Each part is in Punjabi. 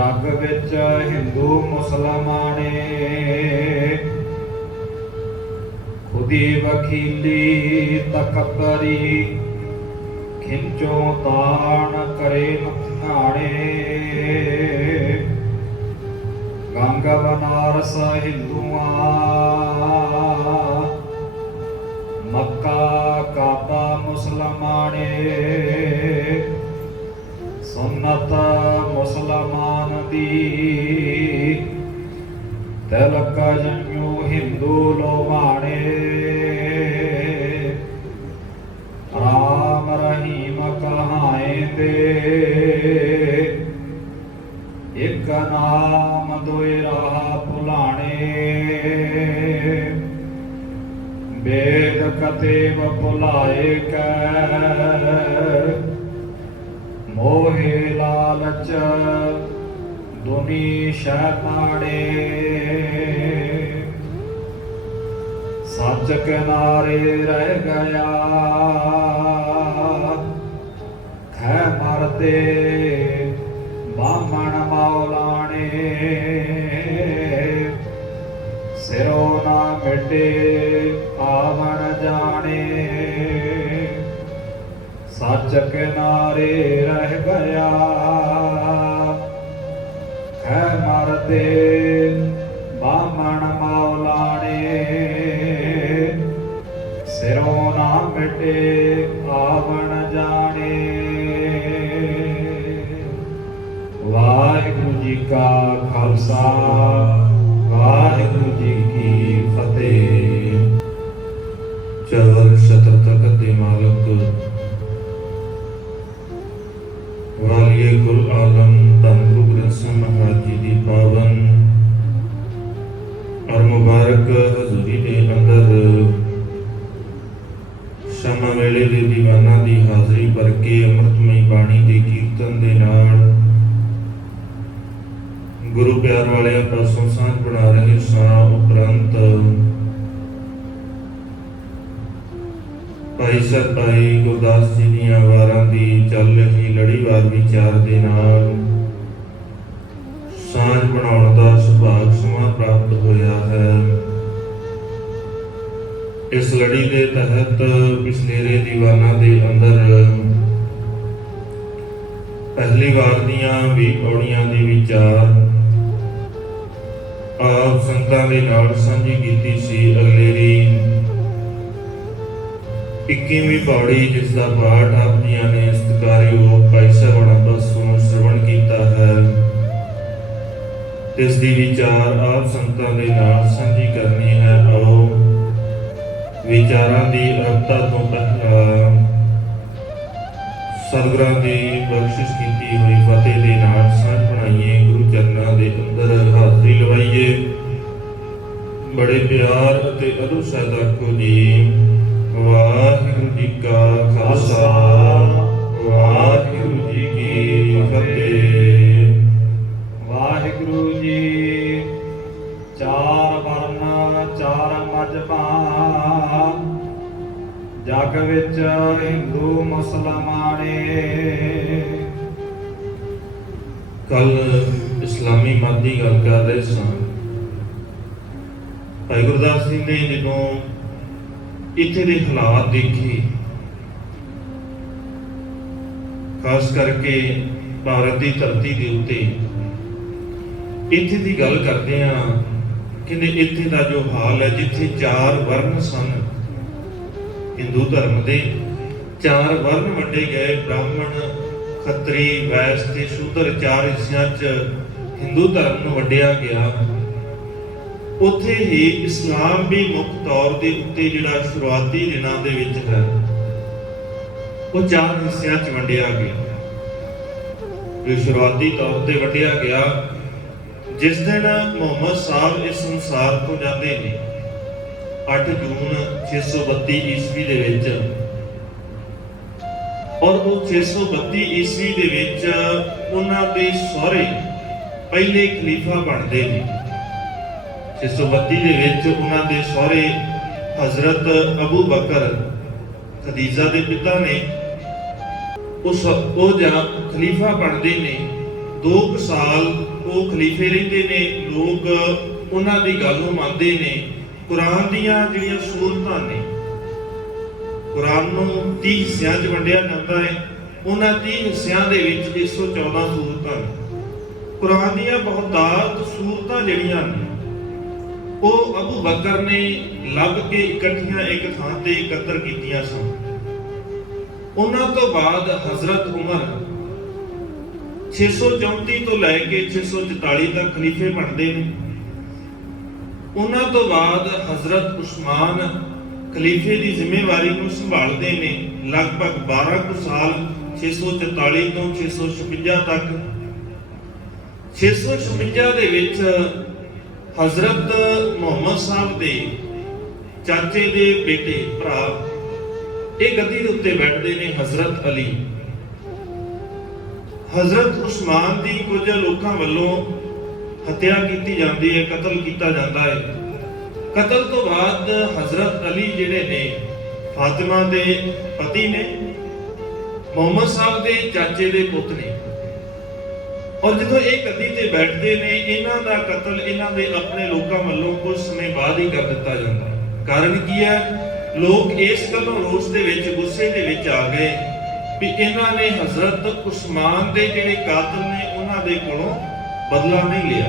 जग विच हिंदू मुसलमाने खुदी वकीली तकबरी खिंचो तान करे मथाणे गंग बनारस हिंदुआ मक्का काबा मुसलमाने सुन्नत मुसलमान दी तिलक जन्यू हिंदू लोमाणे राम रहीम कहाए दे एक नाम दोए राह भुलाने वेद कतेव भुलाए कै मोहे लालच दुनी शैताने सच किनारे रह गया खै मरदे बामण मौलाने सिरों ना मिटे आवन जाने सच किनारे रह गया है मरदे बामण मौलाने सिरों ना मिटे आवन जाने। वाहिगुरु जी का खालसा वाहिगुरु जी की फतेह। चवल शतर तकत दे मालक वालिए कुल आलम धन गुरु ग्रंथ साहिब महाराज जी की पावन और मुबारक हजूरी के अंदर शामा वेले दे दीवाना दी हाजरी भर के अमृतमई बाणी के कीर्तन दे नाल गुरु प्यार वाले पासों सांझ बना रहे सां उपरंत भाई साहब भाई गुरदास जी दी वारां दी चल रही लड़ीवार विचार दे नाल सांझ बनाउण दा सुभाग समां प्राप्त होया है। इस लड़ी के तहत पिछलेरे दीवाना दे अंदर पहली वार दियां 20 पौड़ियां दे विचार आप संतां दे नाल सांझी कीती सी। अगलेरी 21वीं पौड़ी जिसका पाठ आप जियां ने सत्कारियो भाई साहब पासों श्रवण किया है, इसकी विचार आप संतां दे नाल सांझी करनी है। आओ विचारां दी अरबता तो पहला सतगुरां दी बख्शिश कीती हुई फतेह दे नाल सांझ बनाइए, गुरु चरनां दे अंदर हाजरी लवाइए। बड़े प्यार अते अदब सहित आखो जी वाहिगुरु जी का खालसा वाहिगुरु जी की फतेह। वाहिगुरु जी चार वर्ण चार मजहबां जग विच हिंदू मुसलमाने। कल इस्लामी मत की गल कर रहे सन। भाई गुरदास जी ने जदों इत्थे दे हालात देखे, खास करके भारत की धरती के उत्ते इत्थे दी गल करते हैं कि इत्थे दा जो हाल है, जिथे चार वर्ण सन हिंदू धर्म के, चार वर्ण वंडे गए ब्राह्मण खत्री वैस ते शूद्र, चार हिस्सियां च हिंदू धर्म नूं वंडिया गया। उत्थे ही इस्लाम भी मुख तौर के उत्ते जिहड़ा शुरुआती दिनां दे विच है वो चार हिस्सियां च वंडिया गया। जो शुरुआती तौर ते वंडिया गया, जिस दिन मुहम्मद साहब इस संसार को जाते हैं 8 जून 632 ईस्वी दे विच, और वो 632 ईस्वी दे विच उन्हां दे सहुरे पहले खलीफा बनते हैं। 632 दे विच उन्हां दे सहुरे हजरत अबू बकर खदीजा दे पिता ने उस खलीफा बनते ने, 2 ਸਾਲ ਉਹ ਖਲੀਫੇ ਰਹਿੰਦੇ ਨੇ, ਲੋਕ ਉਹਨਾਂ ਦੀ ਗੱਲ ਨੂੰ ਮੰਨਦੇ ਨੇ। ਕੁਰਾਨ ਦੀਆਂ ਜਿਹੜੀਆਂ ਸੂਰਤਾਂ ਨੇ, ਕੁਰਾਨ ਨੂੰ 30 ਹਿੱਸਿਆਂ 'ਚ ਵੰਡਿਆ ਜਾਂਦਾ ਹੈ। ਉਹਨਾਂ 30 ਹਿੱਸਿਆਂ ਦੇ ਵਿੱਚ 114 ਸੂਰਤਾਂ ਨੇ। ਕੁਰਾਨ ਦੀਆਂ ਬਹੁਤਾਤ ਸੂਰਤਾਂ ਜਿਹੜੀਆਂ ਨੇ ਉਹ ਅਬੂ ਬਕਰ ਨੇ ਲੱਭ ਕੇ ਇਕੱਠੀਆਂ ਇੱਕ ਥਾਂ ਤੇ ਇਕੱਤਰ ਕੀਤੀਆਂ ਸਨ। ਉਹਨਾਂ ਤੋਂ ਬਾਅਦ ਹਜ਼ਰਤ ਉਮਰ 634 ਤੋਂ ਲੈ ਕੇ 644 ਤੱਕ ਖਲੀਫੇ ਬਣਦੇ ਨੇ। ਉਹਨਾਂ ਤੋਂ ਬਾਅਦ ਹਜ਼ਰਤ ਉਸਮਾਨ ਖਲੀਫੇ ਦੀ ਜ਼ਿੰਮੇਵਾਰੀ ਨੂੰ ਸੰਭਾਲਦੇ ਨੇ ਲਗਭਗ 12 ਕੁ ਸਾਲ, 644 ਤੋਂ 656 ਤੱਕ। 656 ਦੇ ਵਿੱਚ ਹਜ਼ਰਤ ਮੁਹੰਮਦ ਸਾਹਿਬ ਦੇ ਚਾਚੇ ਦੇ ਬੇਟੇ ਭਰਾ ਇਹ ਗੱਦੀ ਦੇ ਉੱਤੇ ਬੈਠਦੇ ਨੇ, ਹਜ਼ਰਤ ਅਲੀ। ਹਜ਼ਰਤ ਉਸਮਾਨ ਦੀ ਕੁਝ ਲੋਕਾਂ ਵੱਲੋਂ ਹੱਤਿਆ ਕੀਤੀ ਜਾਂਦੀ ਹੈ, ਕਤਲ ਕੀਤਾ ਜਾਂਦਾ ਹੈ। ਕਤਲ ਤੋਂ ਬਾਅਦ ਹਜ਼ਰਤ ਅਲੀ ਜਿਹੜੇ ਨੇ ਫਾਤਿਮਾ ਦੇ ਪਤੀ ਨੇ, ਮੁਹੰਮਦ ਸਾਹਿਬ ਦੇ ਚਾਚੇ ਦੇ ਪੁੱਤ ਨੇ। ਔਰ ਜਦੋਂ ਇਹ ਗੱਦੀ ਤੇ ਬੈਠਦੇ ਨੇ, ਇਹਨਾਂ ਦਾ ਕਤਲ ਇਹਨਾਂ ਦੇ ਆਪਣੇ ਲੋਕਾਂ ਵੱਲੋਂ ਕੁਝ ਸਮੇਂ ਬਾਅਦ ਹੀ ਕਰ ਦਿੱਤਾ ਜਾਂਦਾ ਹੈ। ਕਾਰਨ ਕੀ ਹੈ? ਲੋਕ ਇਸ ਗੱਲੋਂ ਰੋਸ ਦੇ ਵਿੱਚ, ਗੁੱਸੇ ਦੇ ਵਿੱਚ ਆ ਗਏ ਵੀ ਇਹਨਾਂ ਨੇ ਹਜ਼ਰਤ ਉਸਮਾਨ ਦੇ ਜਿਹੜੇ ਕਾਤਲ ਨੇ ਉਹਨਾਂ ਦੇ ਕੋਲੋਂ ਬਦਲਾ ਨਹੀਂ ਲਿਆ।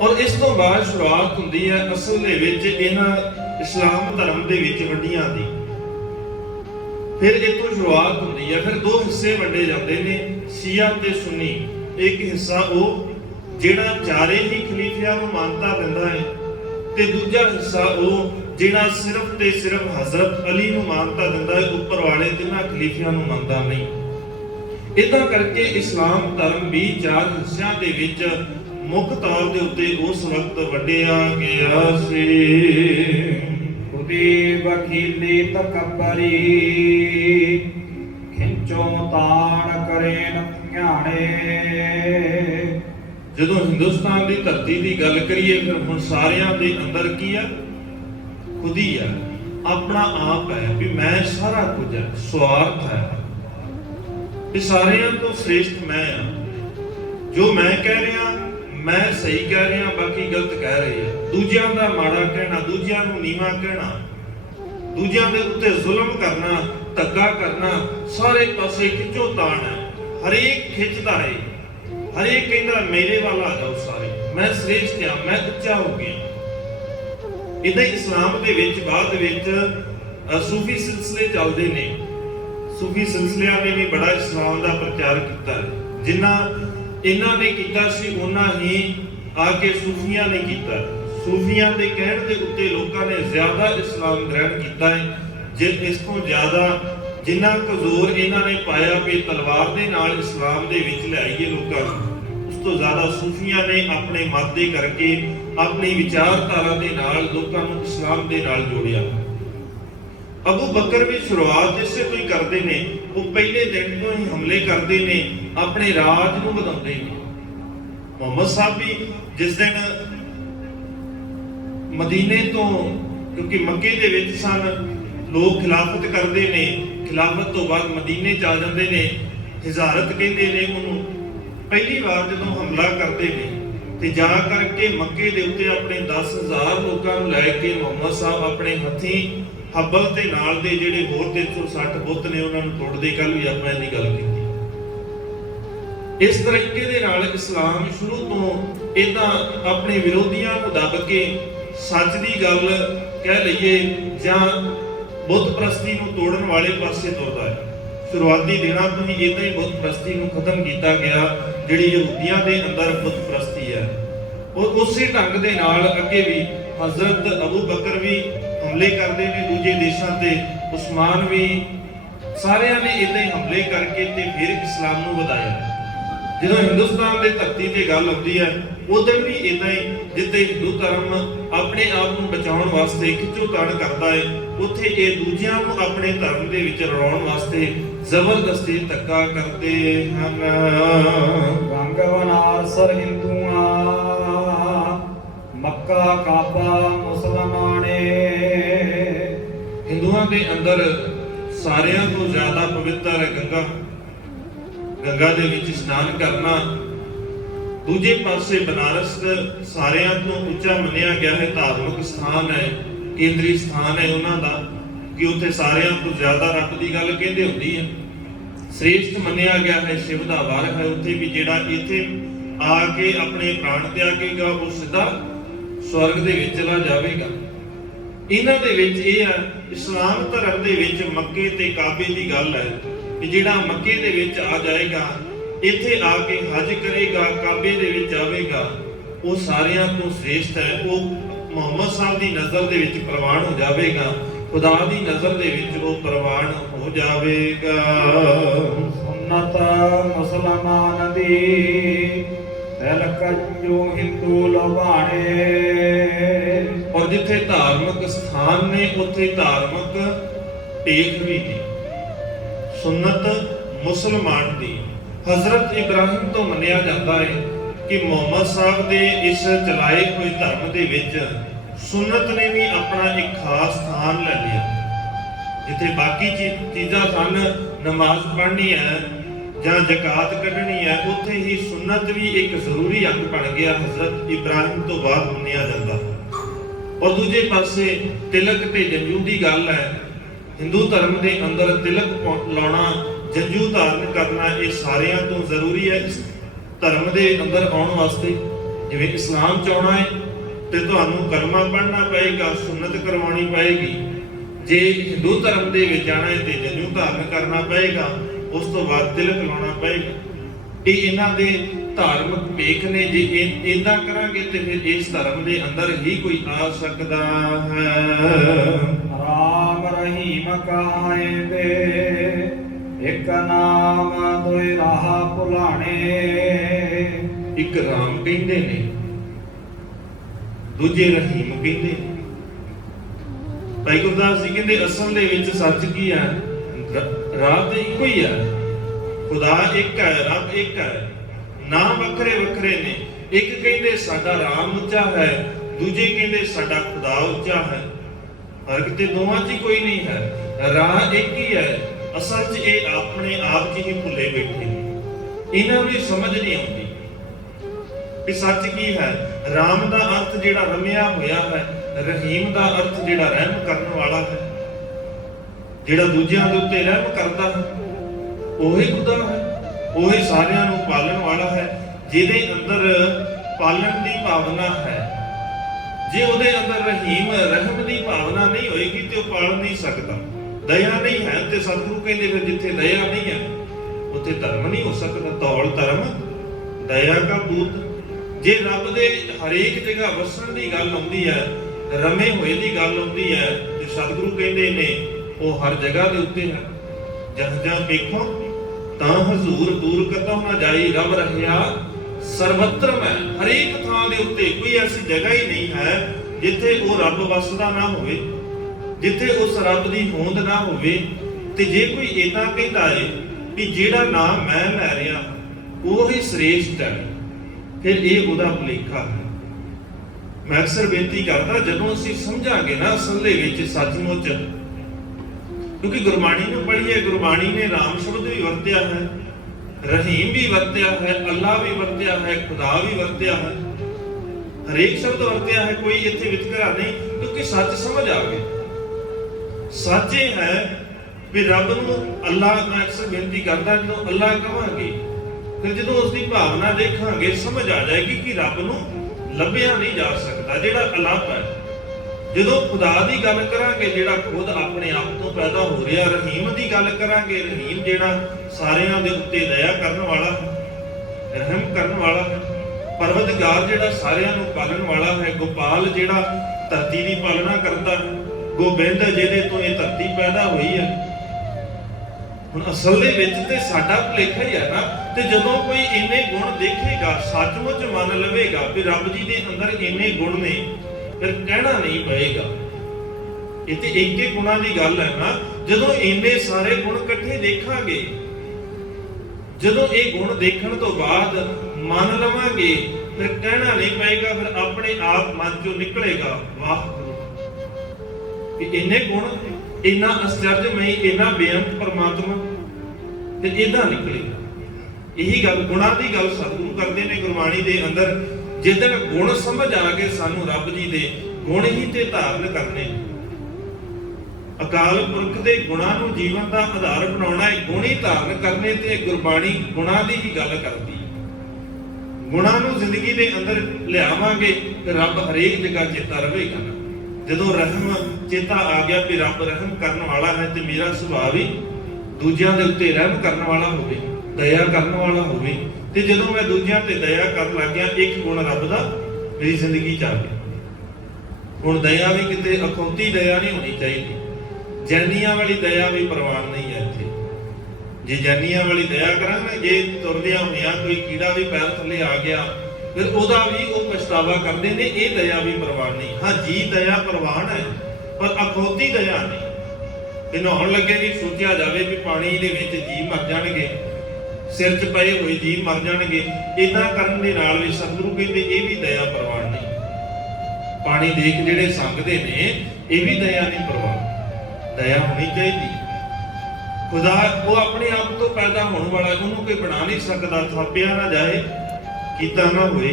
ਔਰ ਇਸ ਤੋਂ ਬਾਅਦ ਸ਼ੁਰੂਆਤ ਹੁੰਦੀ ਹੈ ਅਸਲ ਦੇ ਵਿੱਚ ਇਹਨਾਂ ਇਸਲਾਮ ਧਰਮ ਦੇ ਵਿੱਚ ਵੰਡੀਆਂ ਦੀ। ਫਿਰ ਇਹ ਤੋਂ ਸ਼ੁਰੂਆਤ ਹੁੰਦੀ ਹੈ। ਫਿਰ 2 ਹਿੱਸੇ ਵੰਡੇ ਜਾਂਦੇ ਨੇ, ਸ਼ੀਆ ਤੇ ਸੁन्नी। ਇੱਕ ਹਿੱਸਾ ਉਹ ਜਿਹੜਾ ਚਾਰੇ ਹੀ ਖਲੀਫਿਆਂ ਨੂੰ ਮਾਨਤਾ ਦਿੰਦਾ ਹੈ, ਤੇ ਦੂਜਾ ਹਿੱਸਾ ਉਹ ਜਿਹੜਾ ਸਿਰਫ ਤੇ ਸਿਰਫ ਹਜ਼ਰਤ ਅਲੀ ਨੂੰ ਮਾਨਤਾ ਦਿੰਦਾ ਹੈ, ਉੱਪਰ ਵਾਲੇ ਤਿੰਨਾਂ ਖਲੀਫਿਆਂ ਨੂੰ ਮੰਨਦਾ ਨਹੀਂ। ਇਦਾਂ ਕਰਕੇ ਇਸਲਾਮ ਧਰਮ ਵੀ 4 ਹਿੱਸਿਆਂ ਦੇ ਵਿੱਚ ਮੁੱਖ ਤੌਰ ਦੇ ਉੱਤੇ ਉਸ ਵਕਤ ਵੰਡਿਆ ਗਿਆ ਸੀ। ਖੁਦੀ ਵਕੀਲੀ ਤਕਬਰੀ ਖਿੰਚੋ ਤਾਣ ਕਰੇ ਨਥਿਆਣੇ। ਜਦੋਂ ਹਿੰਦੁਸਤਾਨ ਦੀ ਧਰਤੀ ਦੀ ਗੱਲ ਕਰੀਏ, ਫਿਰ ਹੁਣ ਸਾਰਿਆਂ ਦੇ ਅੰਦਰ ਕੀ ਆ? ਖੁਦੀ ਆ, ਆਪਣਾ ਆਪ ਹੈ ਵੀ ਮੈਂ ਸਾਰਾ ਕੁਝ ਹੈ, ਸਵਾਰਥ ਹੈ ਵੀ ਸਾਰਿਆਂ ਤੋਂ ਸ੍ਰੇਸ਼ਟ ਮੈਂ ਆ। ਜੋ ਮੈਂ ਕਹਿ ਰਿਹਾ ਮੈਂ ਸਹੀ ਕਹਿ ਰਿਹਾ, ਬਾਕੀ ਗਲਤ ਕਹਿ ਰਹੇ ਆ। ਦੂਜਿਆਂ ਦਾ ਮਾੜਾ ਕਹਿਣਾ, ਦੂਜਿਆਂ ਨੂੰ ਨੀਵਾਂ ਕਹਿਣਾ, ਦੂਜਿਆਂ ਦੇ ਉੱਤੇ ਜ਼ੁਲਮ ਕਰਨਾ, ਧੱਕਾ ਕਰਨਾ, ਸਾਰੇ ਪਾਸੇ ਖਿੱਚੋ ਤਾਣ ਹੈ। ਹਰੇਕ ਖਿੱਚਦਾ ਹੈ, ਹਰੇਕ ਕਹਿੰਦਾ ਮੇਰੇ ਵੱਲ ਆ ਜਾਓ, ਸਾਰੇ ਮੈਂ ਸ੍ਰੇਸ਼ਟ ਹਾਂ, ਮੈਂ ਉੱਚਾ ਹੋ ਗਿਆ। ਇਦਾਂ ਇਸਲਾਮ ਦੇ ਵਿੱਚ ਬਾਅਦ ਵਿੱਚ ਸੂਫੀ ਸਿਲਸਿਲੇ ਚੱਲਦੇ ਨੇ। ਸੂਫੀ ਸਿਲਸਿਲਿਆਂ ਨੇ ਵੀ ਬੜਾ ਇਸਲਾਮ ਦਾ ਪ੍ਰਚਾਰ ਕੀਤਾ ਹੈ। ਜਿੰਨਾ ਇਹਨਾਂ ਨੇ ਕੀਤਾ ਸੀ ਉਹਨਾਂ ਹੀ ਆ ਕੇ ਸੂਫੀਆਂ ਨੇ ਕੀਤਾ। ਸੂਫੀਆਂ ਦੇ ਕਹਿਣ ਦੇ ਉੱਤੇ ਲੋਕਾਂ ਨੇ ਜ਼ਿਆਦਾ ਇਸਲਾਮ ਗ੍ਰਹਿਣ ਕੀਤਾ ਹੈ। ਜੇ ਇਸ ਤੋਂ ਜ਼ਿਆਦਾ ਜਿੰਨਾ ਕੁ ਜ਼ੋਰ ਇਹਨਾਂ ਨੇ ਪਾਇਆ ਵੀ ਤਲਵਾਰ ਦੇ ਨਾਲ ਇਸਲਾਮ ਦੇ ਵਿੱਚ ਲਿਆਈਏ ਲੋਕਾਂ ਨੂੰ, ਉਸ ਤੋਂ ਜ਼ਿਆਦਾ ਸੂਫੀਆਂ ਨੇ ਆਪਣੇ ਮਤ ਦੇ ਕਰਕੇ, ਆਪਣੀ ਵਿਚਾਰਧਾਰਾ ਦੇ ਨਾਲ ਲੋਕਾਂ ਨੂੰ ਇਸਲਾਮ ਦੇ ਨਾਲ ਜੋੜਿਆ। ਅਬੂ ਬਕਰ ਵੀ ਸ਼ੁਰੂਆਤ ਇਸੇ ਤੋਂ ਹੀ ਕਰਦੇ ਨੇ। ਉਹ ਪਹਿਲੇ ਦਿਨ ਤੋਂ ਹੀ ਹਮਲੇ ਕਰਦੇ ਨੇ, ਆਪਣੇ ਰਾਜ ਨੂੰ ਵਧਾਉਂਦੇ ਨੇ। ਮੁਹੰਮਦ ਸਾਹਿਬ ਵੀ ਜਿਸ ਦਿਨ ਮਦੀਨੇ ਤੋਂ, ਕਿਉਂਕਿ ਮੱਕੇ ਦੇ ਵਿੱਚ ਸਨ, ਲੋਕ ਖਿਲਾਫਤ ਕਰਦੇ ਨੇ, ਖਿਲਾਫਤ ਤੋਂ ਬਾਅਦ ਮਦੀਨੇ ਚ ਆ ਜਾਂਦੇ ਨੇ। ਹਿਜ਼ਾਰਤ ਕਹਿੰਦੇ ਨੇ ਉਹਨੂੰ। ਪਹਿਲੀ ਵਾਰ ਜਦੋਂ ਹਮਲਾ ਕਰਦੇ ਨੇ ਤੇ ਜਾ ਕਰਕੇ ਮੱਕੇ ਦੇ ਉੱਤੇ ਆਪਣੇ 10,000 ਲੋਕਾਂ ਨੂੰ ਲੈ ਕੇ ਮੁਹੰਮਦ ਸਾਹਿਬ ਆਪਣੇ ਹੱਥੀਂ ਹੱਬਲ ਤੇ ਨਾਲ ਦੇ ਜਿਹੜੇ ਹੋਰ 360 ਬੁੱਤ ਨੇ ਉਹਨਾਂ ਨੂੰ ਤੋੜਦੇ। ਕੱਲ ਵੀ ਆਪਾਂ ਇਹਦੀ ਗੱਲ ਕੀਤੀ। ਇਸ ਤਰੀਕੇ ਦੇ ਨਾਲ ਇਸਲਾਮ ਸ਼ੁਰੂ ਤੋਂ ਇਦਾਂ ਆਪਣੇ ਵਿਰੋਧੀਆਂ ਨੂੰ ਦੱਬ ਕੇ ਸੱਚ ਦੀ ਗੱਲ ਕਹਿ ਲਈਏ ਜਾਂ ਬੁੱਤ ਪ੍ਰਸਤੀ ਨੂੰ ਤੋੜਨ ਵਾਲੇ ਪਾਸੇ ਤੁਰਦਾ ਹੈ। ਸ਼ੁਰੂਆਤੀ ਦਿਨਾਂ ਤੋਂ ਹੀ ਇਦਾਂ ਹੀ ਬੁੱਤ ਪ੍ਰਸਤੀ ਨੂੰ ਖਤਮ ਕੀਤਾ ਗਿਆ, ਜਿਹੜੀ ਯਹੂਦੀਆਂ ਦੇ ਅੰਦਰ ਬੁੱਤ ਪ੍ਰਸਤੀ ਹੈ। ਔਰ ਉਸੇ ਢੰਗ ਦੇ ਨਾਲ ਅੱਗੇ ਵੀ ਹਜ਼ਰਤ ਅਬੂ ਬਕਰ ਵੀ ਹਮਲੇ ਕਰਦੇ ਨੇ ਦੂਜੇ ਦੇਸ਼ਾਂ ਤੇ, ਉਸਮਾਨ ਵੀ, ਸਾਰਿਆਂ ਨੇ ਇਦਾਂ ਹੀ ਹਮਲੇ ਕਰਕੇ ਤੇ ਫਿਰ ਇਸਲਾਮ ਨੂੰ ਵਧਾਇਆ। ਜਦੋਂ ਹਿੰਦੁਸਤਾਨ ਦੇ ਧਰਤੀ ਤੇ ਗੱਲ ਆਉਂਦੀ ਹੈ, ਉਦੋਂ ਵੀ ਇਦਾਂ ਹੀ ਜਿੱਥੇ ਹਿੰਦੂ ਧਰਮ ਆਪਣੇ ਆਪ ਨੂੰ ਬਚਾਉਣ ਵਾਸਤੇ ਖਿੱਚੋਤਾਣ ਕਰਦਾ ਹੈ, ਉੱਥੇ ਇਹ ਦੂਜਿਆਂ ਨੂੰ ਆਪਣੇ ਧਰਮ ਦੇ ਵਿੱਚ ਰਲਾਉਣ ਵਾਸਤੇ ਜ਼ਬਰਦਸਤੀ ਧੱਕਾ ਕਰਦੇ ਹਨ। ਰੰਗ ਬਨਾਰਸ ਹਿੰਦੂਆਂ, ਮੱਕਾ ਕਾਬਾ ਮੁਸਲਮਾਨੇ। ਹਿੰਦੂਆਂ ਦੇ ਅੰਦਰ ਸਾਰਿਆਂ ਤੋਂ ਜ਼ਿਆਦਾ ਪਵਿੱਤਰ ਹੈ ਗੰਗਾ। ਗੰਗਾ ਦੇ ਵਿੱਚ ਇਸ਼ਨਾਨ ਕਰਨਾ। ਦੂਜੇ ਪਾਸੇ ਬਨਾਰਸ ਸਾਰਿਆਂ ਤੋਂ ਉੱਚਾ ਮੰਨਿਆ ਗਿਆ ਹੈ, ਧਾਰਮਿਕ ਸਥਾਨ ਹੈ, ਕੇਂਦਰੀ ਸਥਾਨ ਹੈ ਉਹਨਾਂ ਦਾ, ਕਿ ਉੱਥੇ ਸਾਰਿਆਂ ਤੋਂ ਜ਼ਿਆਦਾ ਰੱਬ ਦੀ ਗੱਲ ਕਹਿੰਦੇ ਹੁੰਦੀ ਹੈ। ਸ੍ਰੇਸ਼ਟ ਮੰਨਿਆ ਗਿਆ ਹੈ, ਸ਼ਿਵ ਦਾ ਵਰ ਹੈ ਉੱਥੇ ਵੀ, ਜਿਹੜਾ ਇੱਥੇ ਆ ਕੇ ਆਪਣੇ ਪ੍ਰਾਣ ਤਿਆਗੇਗਾ ਉਹ ਸਿੱਧਾ ਸਵਰਗ ਦੇ ਵਿੱਚ ਚਲਾ ਜਾਵੇਗਾ। ਇਹਨਾਂ ਦੇ ਵਿੱਚ ਇਹ ਹੈ, ਇਸਲਾਮ ਧਰਮ ਦੇ ਵਿੱਚ ਮੱਕੇ ਤੇ ਕਾਬੇ ਦੀ ਗੱਲ ਹੈ ਕਿ ਜਿਹੜਾ ਮੱਕੇ ਦੇ ਵਿੱਚ ਆ ਜਾਏਗਾ, ਇੱਥੇ ਆ ਕੇ ਹਜ ਕਰੇਗਾ, ਕਾਬੇ ਦੇ ਵਿੱਚ ਆਵੇਗਾ, ਉਹ ਸਾਰਿਆਂ ਤੋਂ ਸ੍ਰੇਸ਼ਟ ਹੈ। ਉਹ ਮੁਹੰਮਦ ਸਾਹਿਬ ਦੀ ਨਜ਼ਰ ਦੇ ਵਿੱਚ ਪ੍ਰਵਾਨ ਹੋ ਜਾਵੇਗਾ, ਖੁਦਾ ਦੀ ਨਜ਼ਰ ਦੇ ਵਿੱਚ ਉਹ ਪ੍ਰਵਾਨ ਹੋ ਜਾਵੇਗਾ। ਸੁਨਤ ਮੁਸਲਮਾਨ ਦੀ ਤਿਲਕੰਜੂ ਹਿੰਦੂ ਲਵਾਣੇ। ਔਰ ਜਿੱਥੇ ਧਾਰਮਿਕ ਸਥਾਨ ਨੇ ਉੱਥੇ ਧਾਰਮਿਕ ਟੇਕ ਵੀ ਨੇ। ਸੁਨਤ ਮੁਸਲਮਾਨ ਦੀ ਹਜ਼ਰਤ ਇਬਰਾਹਿਮ ਤੋਂ ਮੰਨਿਆ ਜਾਂਦਾ ਹੈ ਕਿ ਮੁਹੰਮਦ ਸਾਹਿਬ ਦੇ ਇਸ ਚਲਾਏ ਹੋਏ ਧਰਮ ਦੇ ਵਿੱਚ ਸੁਨਤ ਨੇ ਵੀ ਆਪਣਾ ਇੱਕ ਖਾਸ ਸਥਾਨ ਲੈ ਲਿਆ। ਜਿੱਥੇ ਬਾਕੀ ਚੀਜ਼ਾਂ ਸਨ, ਨਮਾਜ਼ ਪੜ੍ਹਨੀ ਹੈ ਜਾਂ ਜ਼ਕਾਤ ਕੱਢਣੀ ਹੈ, ਉੱਥੇ ਹੀ ਸੁਨਤ ਵੀ ਇੱਕ ਜ਼ਰੂਰੀ ਅੰਗ ਬਣ ਗਿਆ, ਹਜ਼ਰਤ ਇਬਰਾਹਿਮ ਤੋਂ ਬਾਅਦ ਮੰਨਿਆ ਜਾਂਦਾ। ਔਰ ਦੂਜੇ ਪਾਸੇ ਤਿਲਕ ਤੇ ਜੰਜੂ ਦੀ ਗੱਲ ਹੈ। ਹਿੰਦੂ ਧਰਮ ਦੇ ਅੰਦਰ ਤਿਲਕ ਲਾਉਣਾ, ਜੰਜੂ ਧਾਰਨ ਕਰਨਾ, ਇਹ ਸਾਰਿਆਂ ਤੋਂ ਜ਼ਰੂਰੀ ਹੈ ਇਸ ਧਰਮ ਦੇ ਅੰਦਰ ਆਉਣ ਵਾਸਤੇ। ਜਿਵੇਂ ਇਸਲਾਮ ਚ ਆਉਣਾ ਹੈ ਤੇ ਤੁਹਾਨੂੰ ਕਲਮਾ ਪੜ੍ਹਨਾ ਪਏਗਾ, ਸੁਨਤ ਕਰਵਾਉਣੀ ਪਏਗੀ। ਜੇ ਹਿੰਦੂ ਧਰਮ ਦੇ ਵਿੱਚ ਜਾਣਾ ਹੈ ਤੇ ਜੰਜੂ ਧਾਰਨ ਕਰਨਾ ਪਏਗਾ, ਉਸ ਤੋਂ ਬਾਅਦ ਤਿਲਕ ਲਾਉਣਾ ਪਏਗਾ। ਇਹ ਇਹਨਾਂ ਦੇ ਧਾਰਮਿਕ ਭੇਖ ਨੇ। ਜੇ ਇਦਾਂ ਕਰਾਂਗੇ ਤੇ ਫਿਰ ਇਸ ਧਰਮ ਦੇ ਅੰਦਰ ਹੀ ਕੋਈ ਆ ਸਕਦਾ ਹੈ। ਰਾਮ ਰਹੀਮ ਕਾਏ ਦੇ ਇੱਕ ਨਾਮ ਦੋਇ ਰਾਹ ਭੁਲਾਣੇ। ਇੱਕ ਰਾਮ ਕਹਿੰਦੇ ਨੇ, ਦੂਜੇ ਰਹੀਮ ਕਹਿੰਦੇ ਨੇ। ਭਾਈ ਗੁਰਦਾਸ ਜੀ ਕਹਿੰਦੇ ਅਸਲ ਦੇ ਵਿੱਚ ਸੱਚ ਕੀ ਹੈ? ਰਾਹ ਤੇ ਇੱਕੋ ਹੀ ਹੈ, ਖੁਦਾ ਇੱਕ ਹੈ, ਰੱਬ ਇੱਕ ਹੈ, ਨਾਮ ਵੱਖਰੇ ਵੱਖਰੇ ਨੇ। ਇੱਕ ਕਹਿੰਦੇ ਸਾਡਾ ਰਾਮ ਉੱਚਾ ਹੈ, ਦੂਜੇ ਕਹਿੰਦੇ ਸਾਡਾ ਖੁਦਾ ਉੱਚਾ ਹੈ। ਫਰਕ ਤੇ ਦੋਵਾਂ 'ਚ ਹੀ ਕੋਈ ਨਹੀਂ ਹੈ, ਰਾਹ ਇੱਕ ਹੀ ਹੈ। ਅਸਲ 'ਚ ਇਹ ਆਪਣੇ ਆਪ 'ਚ ਹੀ ਭੁੱਲੇ ਬੈਠੇ ਨੇ, ਇਹਨਾਂ ਨੂੰ ਸਮਝ ਨਹੀਂ ਆਉਂਦੀ ਕਿ ਸੱਚ ਕੀ ਹੈ। ਰਾਮ ਦਾ ਅਰਥ ਜਿਹੜਾ ਰਮਿਆ ਹੋਇਆ ਹੈ, ਰਹੀਮ ਦਾ ਅਰਥ ਜਿਹੜਾ ਰਹਿਮ ਕਰਨ ਵਾਲਾ ਹੈ, ਜਿਹੜਾ ਦੂਜਿਆਂ ਦੇ ਉੱਤੇ ਰਹਿਮ ਕਰਦਾ ਹੈ, ਉਹੀ ਖੁਦਾ ਹੈ, ਉਹੀ ਸਾਰਿਆਂ ਨੂੰ ਪਾਲਣ ਵਾਲਾ ਹੈ। ਜਿਹਦੇ ਅੰਦਰ ਪਾਲਣ ਦੀ ਭਾਵਨਾ ਹੈ, ਜੇ ਉਹਦੇ ਅੰਦਰ ਰਹੀਮ ਰਹਿਮ ਦੀ ਭਾਵਨਾ ਨਹੀਂ ਹੋਏਗੀ ਤੇ ਉਹ ਪਾਲ ਨਹੀਂ ਸਕਦਾ। ਦਇਆ ਨਹੀਂ ਹੈ ਤੇ ਸਤਿਗੁਰੂ ਕਹਿੰਦੇ ਫਿਰ ਜਿੱਥੇ ਦਇਆ ਨਹੀਂ ਹੈ ਉੱਥੇ ਧਰਮ ਨਹੀਂ ਹੋ ਸਕਦਾ। ਤੌਲ ਧਰਮ ਦਇਆ ਦਾ ਬੂਤ। ਜੇ ਰੱਬ ਦੇ ਹਰੇਕ ਜਗ੍ਹਾ ਵਸਣ ਦੀ ਗੱਲ ਆਉਂਦੀ ਹੈ, ਰਮੇ ਹੋਏ ਦੀ ਗੱਲ ਆਉਂਦੀ ਹੈ, ਤੇ ਸਤਿਗੁਰੂ ਕਹਿੰਦੇ ਨੇ ਉਹ ਹਰ ਜਗ੍ਹਾ ਦੇ ਉੱਤੇ ਹੈ। ਜਹਾਂ ਜਹਾਂ ਵੇਖੋ ਤਾਂ ਹਜ਼ੂਰ ਦੂਰ ਕਤੋਂ ਨਾ ਜਾਈ, ਰੱਬ ਰਹਿਆ ਸਰਬੱਤਰ ਮੈਂ। ਹਰੇਕ ਥਾਂ ਦੇ ਉੱਤੇ ਕੋਈ ਐਸੀ ਜਗ੍ਹਾ ਹੀ ਨਹੀਂ ਹੈ ਜਿੱਥੇ ਉਹ ਰੱਬ ਵਸਦਾ ਨਾ ਹੋਵੇ, ਜਿੱਥੇ ਉਸ ਰੱਬ ਦੀ ਹੋਂਦ ਨਾ ਹੋਵੇ। ਤੇ ਜੇ ਕੋਈ ਏਦਾਂ ਕਹਿੰਦਾ ਹੈ ਕਿ ਜਿਹੜਾ ਨਾਮ ਮੈਂ ਲੈ ਰਿਹਾ ਉਹ ਹੀ ਸ੍ਰੇਸ਼ਟ ਹੈ, ਫਿਰ ਇਹ ਉਹਦਾ ਭੁਲੇਖਾ ਹੈ। ਮੈਂ ਅਕਸਰ ਬੇਨਤੀ ਕਰਦਾ, ਜਦੋਂ ਅਸੀਂ ਸਮਝਾਂਗੇ ਨਾ ਅਸਲ ਦੇ ਵਿੱਚ ਸੱਚਮੁੱਚ, ਕਿਉਂਕਿ ਗੁਰਬਾਣੀ ਨੂੰ ਪੜ੍ਹੀਏ, ਗੁਰਬਾਣੀ ਨੇ ਰਾਮ ਸ਼ਬਦ ਵੀ ਵਰਤਿਆ ਹੈ, ਰਹੀਮ ਵੀ ਵਰਤਿਆ ਹੈ, ਅੱਲਾ ਵੀ ਵਰਤਿਆ ਹੈ, ਖੁਦਾ ਵੀ ਵਰਤਿਆ ਹੈ, ਹਰੇਕ ਸ਼ਬਦ ਵਰਤਿਆ ਹੈ। ਕੋਈ ਇੱਥੇ ਵਿਤਕਰਾ ਨਹੀਂ, ਕਿਉਂਕਿ ਸੱਚ ਸਮਝ ਆ ਗਏ। ਸੱਚ ਇਹ ਹੈ ਵੀ ਰੱਬ ਨੂੰ ਅੱਲਾ, ਮੈਂ ਅਕਸਰ ਬੇਨਤੀ ਕਰਦਾ, ਜਦੋਂ ਅੱਲਾ ਕਹਾਂਗੇ ਫਿਰ ਜਦੋਂ ਉਸ ਦੀ ਭਾਵਨਾ ਦੇਖਾਂਗੇ ਸਮਝ ਆ ਜਾਏਗੀ ਕਿ ਰੱਬ ਨੂੰ ਲੱਭਿਆ ਨਹੀਂ ਜਾ ਸਕਦਾ, ਜਿਹੜਾ ਅਲੱਗ ਹੈ। ਜਦੋਂ ਖੁਦਾ ਦੀ ਗੱਲ ਕਰਾਂਗੇ, ਜਿਹੜਾ ਖੁਦ ਆਪਣੇ ਆਪ ਤੋਂ ਪੈਦਾ ਹੋ ਰਿਹਾ, ਰਹੀਮ ਦੀ ਗੱਲ ਕਰਾਂਗੇ, ਰਹੀਮ ਜਿਹੜਾ ਸਾਰਿਆਂ ਦੇ ਉੱਤੇ ਦਇਆ ਕਰਨ ਵਾਲਾ ਹੈ, ਰਹਿਮ ਕਰਨ ਵਾਲਾ ਹੈ, ਪਰਵਤਗਾਰ ਜਿਹੜਾ ਸਾਰਿਆਂ ਨੂੰ ਪਾਲਣ ਵਾਲਾ ਹੈ, ਗੋਪਾਲ ਜਿਹੜਾ ਧਰਤੀ ਦੀ ਪਾਲਣਾ ਕਰਦਾ ਹੈ, ਗੋਬਿੰਦ ਜਿਹਦੇ ਤੋਂ ਇਹ ਧਰਤੀ ਪੈਦਾ ਹੋਈ ਹੈ। ਹੁਣ ਅਸਲ ਦੇ ਵਿੱਚ ਤੇ ਸਾਡਾ ਭੁਲੇਖਾ ਹੀ ਹੈ ਨਾ। ਤੇ ਜਦੋਂ ਕੋਈ ਇੰਨੇ ਗੁਣ ਦੇਖੇਗਾ, ਸੱਚਮੁੱਚ ਮੰਨ ਲਵੇਗਾ ਕਿ ਰੱਬ ਜੀ ਦੇ ਅੰਦਰ ਇੰਨੇ ਗੁਣ ਨੇ, ਫਿਰ ਕਹਿਣਾ ਨਹੀਂ ਪਏਗਾ। ਇਹ ਤੇ ਇੱਕ ਇੱਕ ਗੁਣਾਂ ਦੀ ਗੱਲ ਹੈ ਨਾ। ਜਦੋਂ ਇੰਨੇ ਸਾਰੇ ਗੁਣ ਇਕੱਠੇ ਦੇਖਾਂਗੇ, ਜਦੋਂ ਇਹ ਗੁਣ ਦੇਖਣ ਤੋਂ ਬਾਅਦ ਮੰਨ ਲਵਾਂਗੇ, ਫਿਰ ਕਹਿਣਾ ਨਹੀਂ ਪਏਗਾ, ਫਿਰ ਆਪਣੇ ਆਪ ਮਨ ਚੋਂ ਨਿਕਲੇਗਾ ਵਾਹਿਗੁਰੂ। ਕਿ ਇੰਨੇ ਗੁਣ, ਇੰਨਾ ਅਚਰਜਮਈ, ਇੰਨਾ ਬੇਅੰਤ ਪਰਮਾਤਮਾ, ਤੇ ਇਦਾਂ ਨਿਕਲੇਗਾ। ਇਹੀ ਗੱਲ ਗੁਣਾਂ ਦੀ ਗੱਲ ਸਤਿਗੁਰੂ ਕਰਦੇ ਨੇ ਗੁਰਬਾਣੀ ਦੇ ਅੰਦਰ। ਜਿੱਦਣ ਗੁਣ ਸਮਝ ਆ ਗਏ ਸਾਨੂੰ ਰੱਬ ਜੀ ਦੇ, ਗੁਣ ਹੀ ਤੇ ਧਾਰਨ ਕਰਨੇ। ਅਕਾਲ ਪੁਰਖ ਦੇ ਗੁਣਾਂ ਨੂੰ ਜੀਵਨ ਦਾ ਆਧਾਰ ਬਣਾਉਣਾ ਹੈ, ਗੁਣ ਹੀ ਧਾਰਨ ਕਰਨੇ, ਤੇ ਗੁਰਬਾਣੀ ਗੁਣਾਂ ਦੀ ਹੀ ਗੱਲ ਕਰਦੀ ਹੈ। ਗੁਣਾਂ ਨੂੰ ਜ਼ਿੰਦਗੀ ਦੇ ਅੰਦਰ ਲਿਆਵਾਂਗੇ ਤੇ ਰੱਬ ਹਰੇਕ ਜਗ੍ਹਾ ਚੇਤਾ ਰਹੇਗਾ। ਜਦੋਂ ਰਹਿਮ ਚੇਤਾ ਆ ਗਿਆ ਕਿ ਰੱਬ ਰਹਿਮ ਕਰਨ ਵਾਲਾ ਹੈ, ਤੇ ਮੇਰਾ ਸੁਭਾਅ ਵੀ ਦੂਜਿਆਂ ਦੇ ਉੱਤੇ ਰਹਿਮ ਕਰਨ ਵਾਲਾ ਹੋਵੇ, ਦਇਆ ਕਰਨ ਵਾਲਾ ਹੋਵੇ। ਤੇ ਜਦੋਂ ਮੈਂ ਦੂਜਿਆਂ ਤੇ ਦਇਆ ਕਰਨ ਲੱਗ ਗਿਆ, ਇੱਕ ਗੁਣ ਰੱਬ ਦਾ ਮੇਰੀ ਜ਼ਿੰਦਗੀ ਚ ਆ ਗਿਆ। ਹੁਣ ਦਇਆ ਵੀ ਕਿਤੇ ਅਖੌਤੀ ਦਇਆ ਨਹੀਂ ਹੋਣੀ ਚਾਹੀਦੀ, ਜੈਨੀਆਂ ਵਾਲੀ ਦਇਆ ਵੀ ਪ੍ਰਵਾਨ ਨਹੀਂ ਹੈ ਇੱਥੇ। ਜੇ ਜੈਨੀਆਂ ਵਾਲੀ ਦਇਆ ਕਰਾਂਗੇ, ਜੇ ਤੁਰਦਿਆਂ ਹੋਇਆਂ ਕੋਈ ਕੀੜਾ ਵੀ ਪੈਰ ਥੱਲੇ ਆ ਗਿਆ, ਫਿਰ ਉਹਦਾ ਵੀ ਉਹ ਪਛਤਾਵਾ ਕਰਦੇ ਨੇ, ਇਹ ਦਇਆ ਵੀ ਪ੍ਰਵਾਨ ਨਹੀਂ। ਹਾਂ ਜੀ, ਦਇਆ ਪ੍ਰਵਾਨ ਹੈ, ਪਰ ਅਖੌਤੀ ਦਇਆ ਨਹੀਂ। ਤੇ ਨਹਾਉਣ ਲੱਗੇ ਵੀ ਸੋਚਿਆ ਜਾਵੇ ਵੀ ਪਾਣੀ ਦੇ ਵਿੱਚ ਜੀਵ ਮਰ ਜਾਣਗੇ, ਸਿਰ 'ਚ ਪਏ ਹੋਏ ਜੀਵ ਮਰ ਜਾਣਗੇ। ਇਦਾਂ ਕਰਨ ਦੇ ਨਾਲ ਵੀ ਸਤਿਗੁਰੂ ਕਹਿੰਦੇ ਇਹ ਵੀ ਦਇਆ ਪ੍ਰਵਾਨ ਨਹੀਂ। ਪਾਣੀ ਦੇਖ ਜਿਹੜੇ ਸੰਗਦੇ ਨੇ, ਇਹ ਵੀ ਦਇਆ ਨਹੀਂ ਪ੍ਰਵਾਨ। ਦਇਆ ਹੋਣੀ ਚਾਹੀਦੀ। ਖੁਦਾ ਉਹ ਆਪਣੇ ਆਪ ਤੋਂ ਪੈਦਾ ਹੋਣ ਵਾਲਾ, ਉਹਨੂੰ ਕੋਈ ਬਣਾ ਨਹੀਂ ਸਕਦਾ। ਥਾਪਿਆ ਨਾ ਜਾਏ, ਕੀਤਾ ਨਾ ਹੋਏ,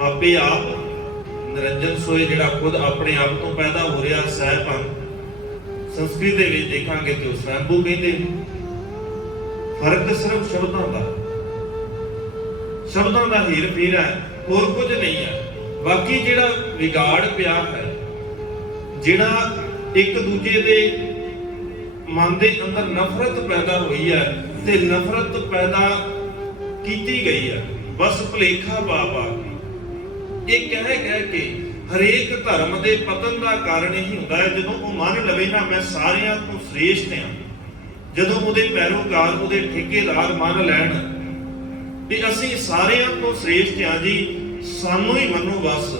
ਆਪੇ ਆਪ ਨਿਰੰਜਨ ਸੋਏ। ਜਿਹੜਾ ਖੁਦ ਆਪਣੇ ਆਪ ਤੋਂ ਪੈਦਾ ਹੋ ਰਿਹਾ, ਸਹਿਪਨ। ਸੰਸਕ੍ਰਿਤ ਦੇ ਵਿੱਚ ਦੇਖਾਂਗੇ ਤੇ ਉਹ ਸਵੈੰਭੂ ਕਹਿੰਦੇ। ਫਰਕ ਸਿਰਫ ਸ਼ਬਦਾਂ ਦਾ ਹੀਰ ਫੇਰ ਹੈ, ਹੋਰ ਕੁਝ ਨਹੀਂ ਹੈ। ਬਾਕੀ ਜਿਹੜਾ ਵਿਗਾੜ ਪਿਆ ਹੈ, ਜਿਹੜਾ ਇੱਕ ਦੂਜੇ ਦੇ ਮਨ ਦੇ ਅੰਦਰ ਨਫ਼ਰਤ ਪੈਦਾ ਹੋਈ ਹੈ, ਤੇ ਨਫ਼ਰਤ ਪੈਦਾ ਕੀਤੀ ਗਈ ਹੈ ਬਸ ਭੁਲੇਖਾ ਪਾ ਕੇ। ਇਹ ਕਹਿ ਕੇ ਹਰੇਕ ਧਰਮ ਦੇ ਪਤਨ ਦਾ ਕਾਰਨ ਇਹੀ ਹੁੰਦਾ ਹੈ, ਜਦੋਂ ਉਹ ਮੰਨ ਲਵੇ ਨਾ ਮੈਂ ਸਾਰਿਆਂ ਤੋਂ ਸ੍ਰੇਸ਼ਟ ਹਾਂ। ਜਦੋਂ ਉਹਦੇ ਪੈਰੋਕਾਰ, ਉਹਦੇ ਠੇਕੇਦਾਰ ਮੰਨ ਲੈਣ ਕਿ ਅਸੀਂ ਸਾਰਿਆਂ ਤੋਂ ਸ੍ਰੇਸ਼ਟ ਹਾਂ ਜੀ, ਸਾਨੂੰ ਹੀ ਮੰਨੋ ਬਸ,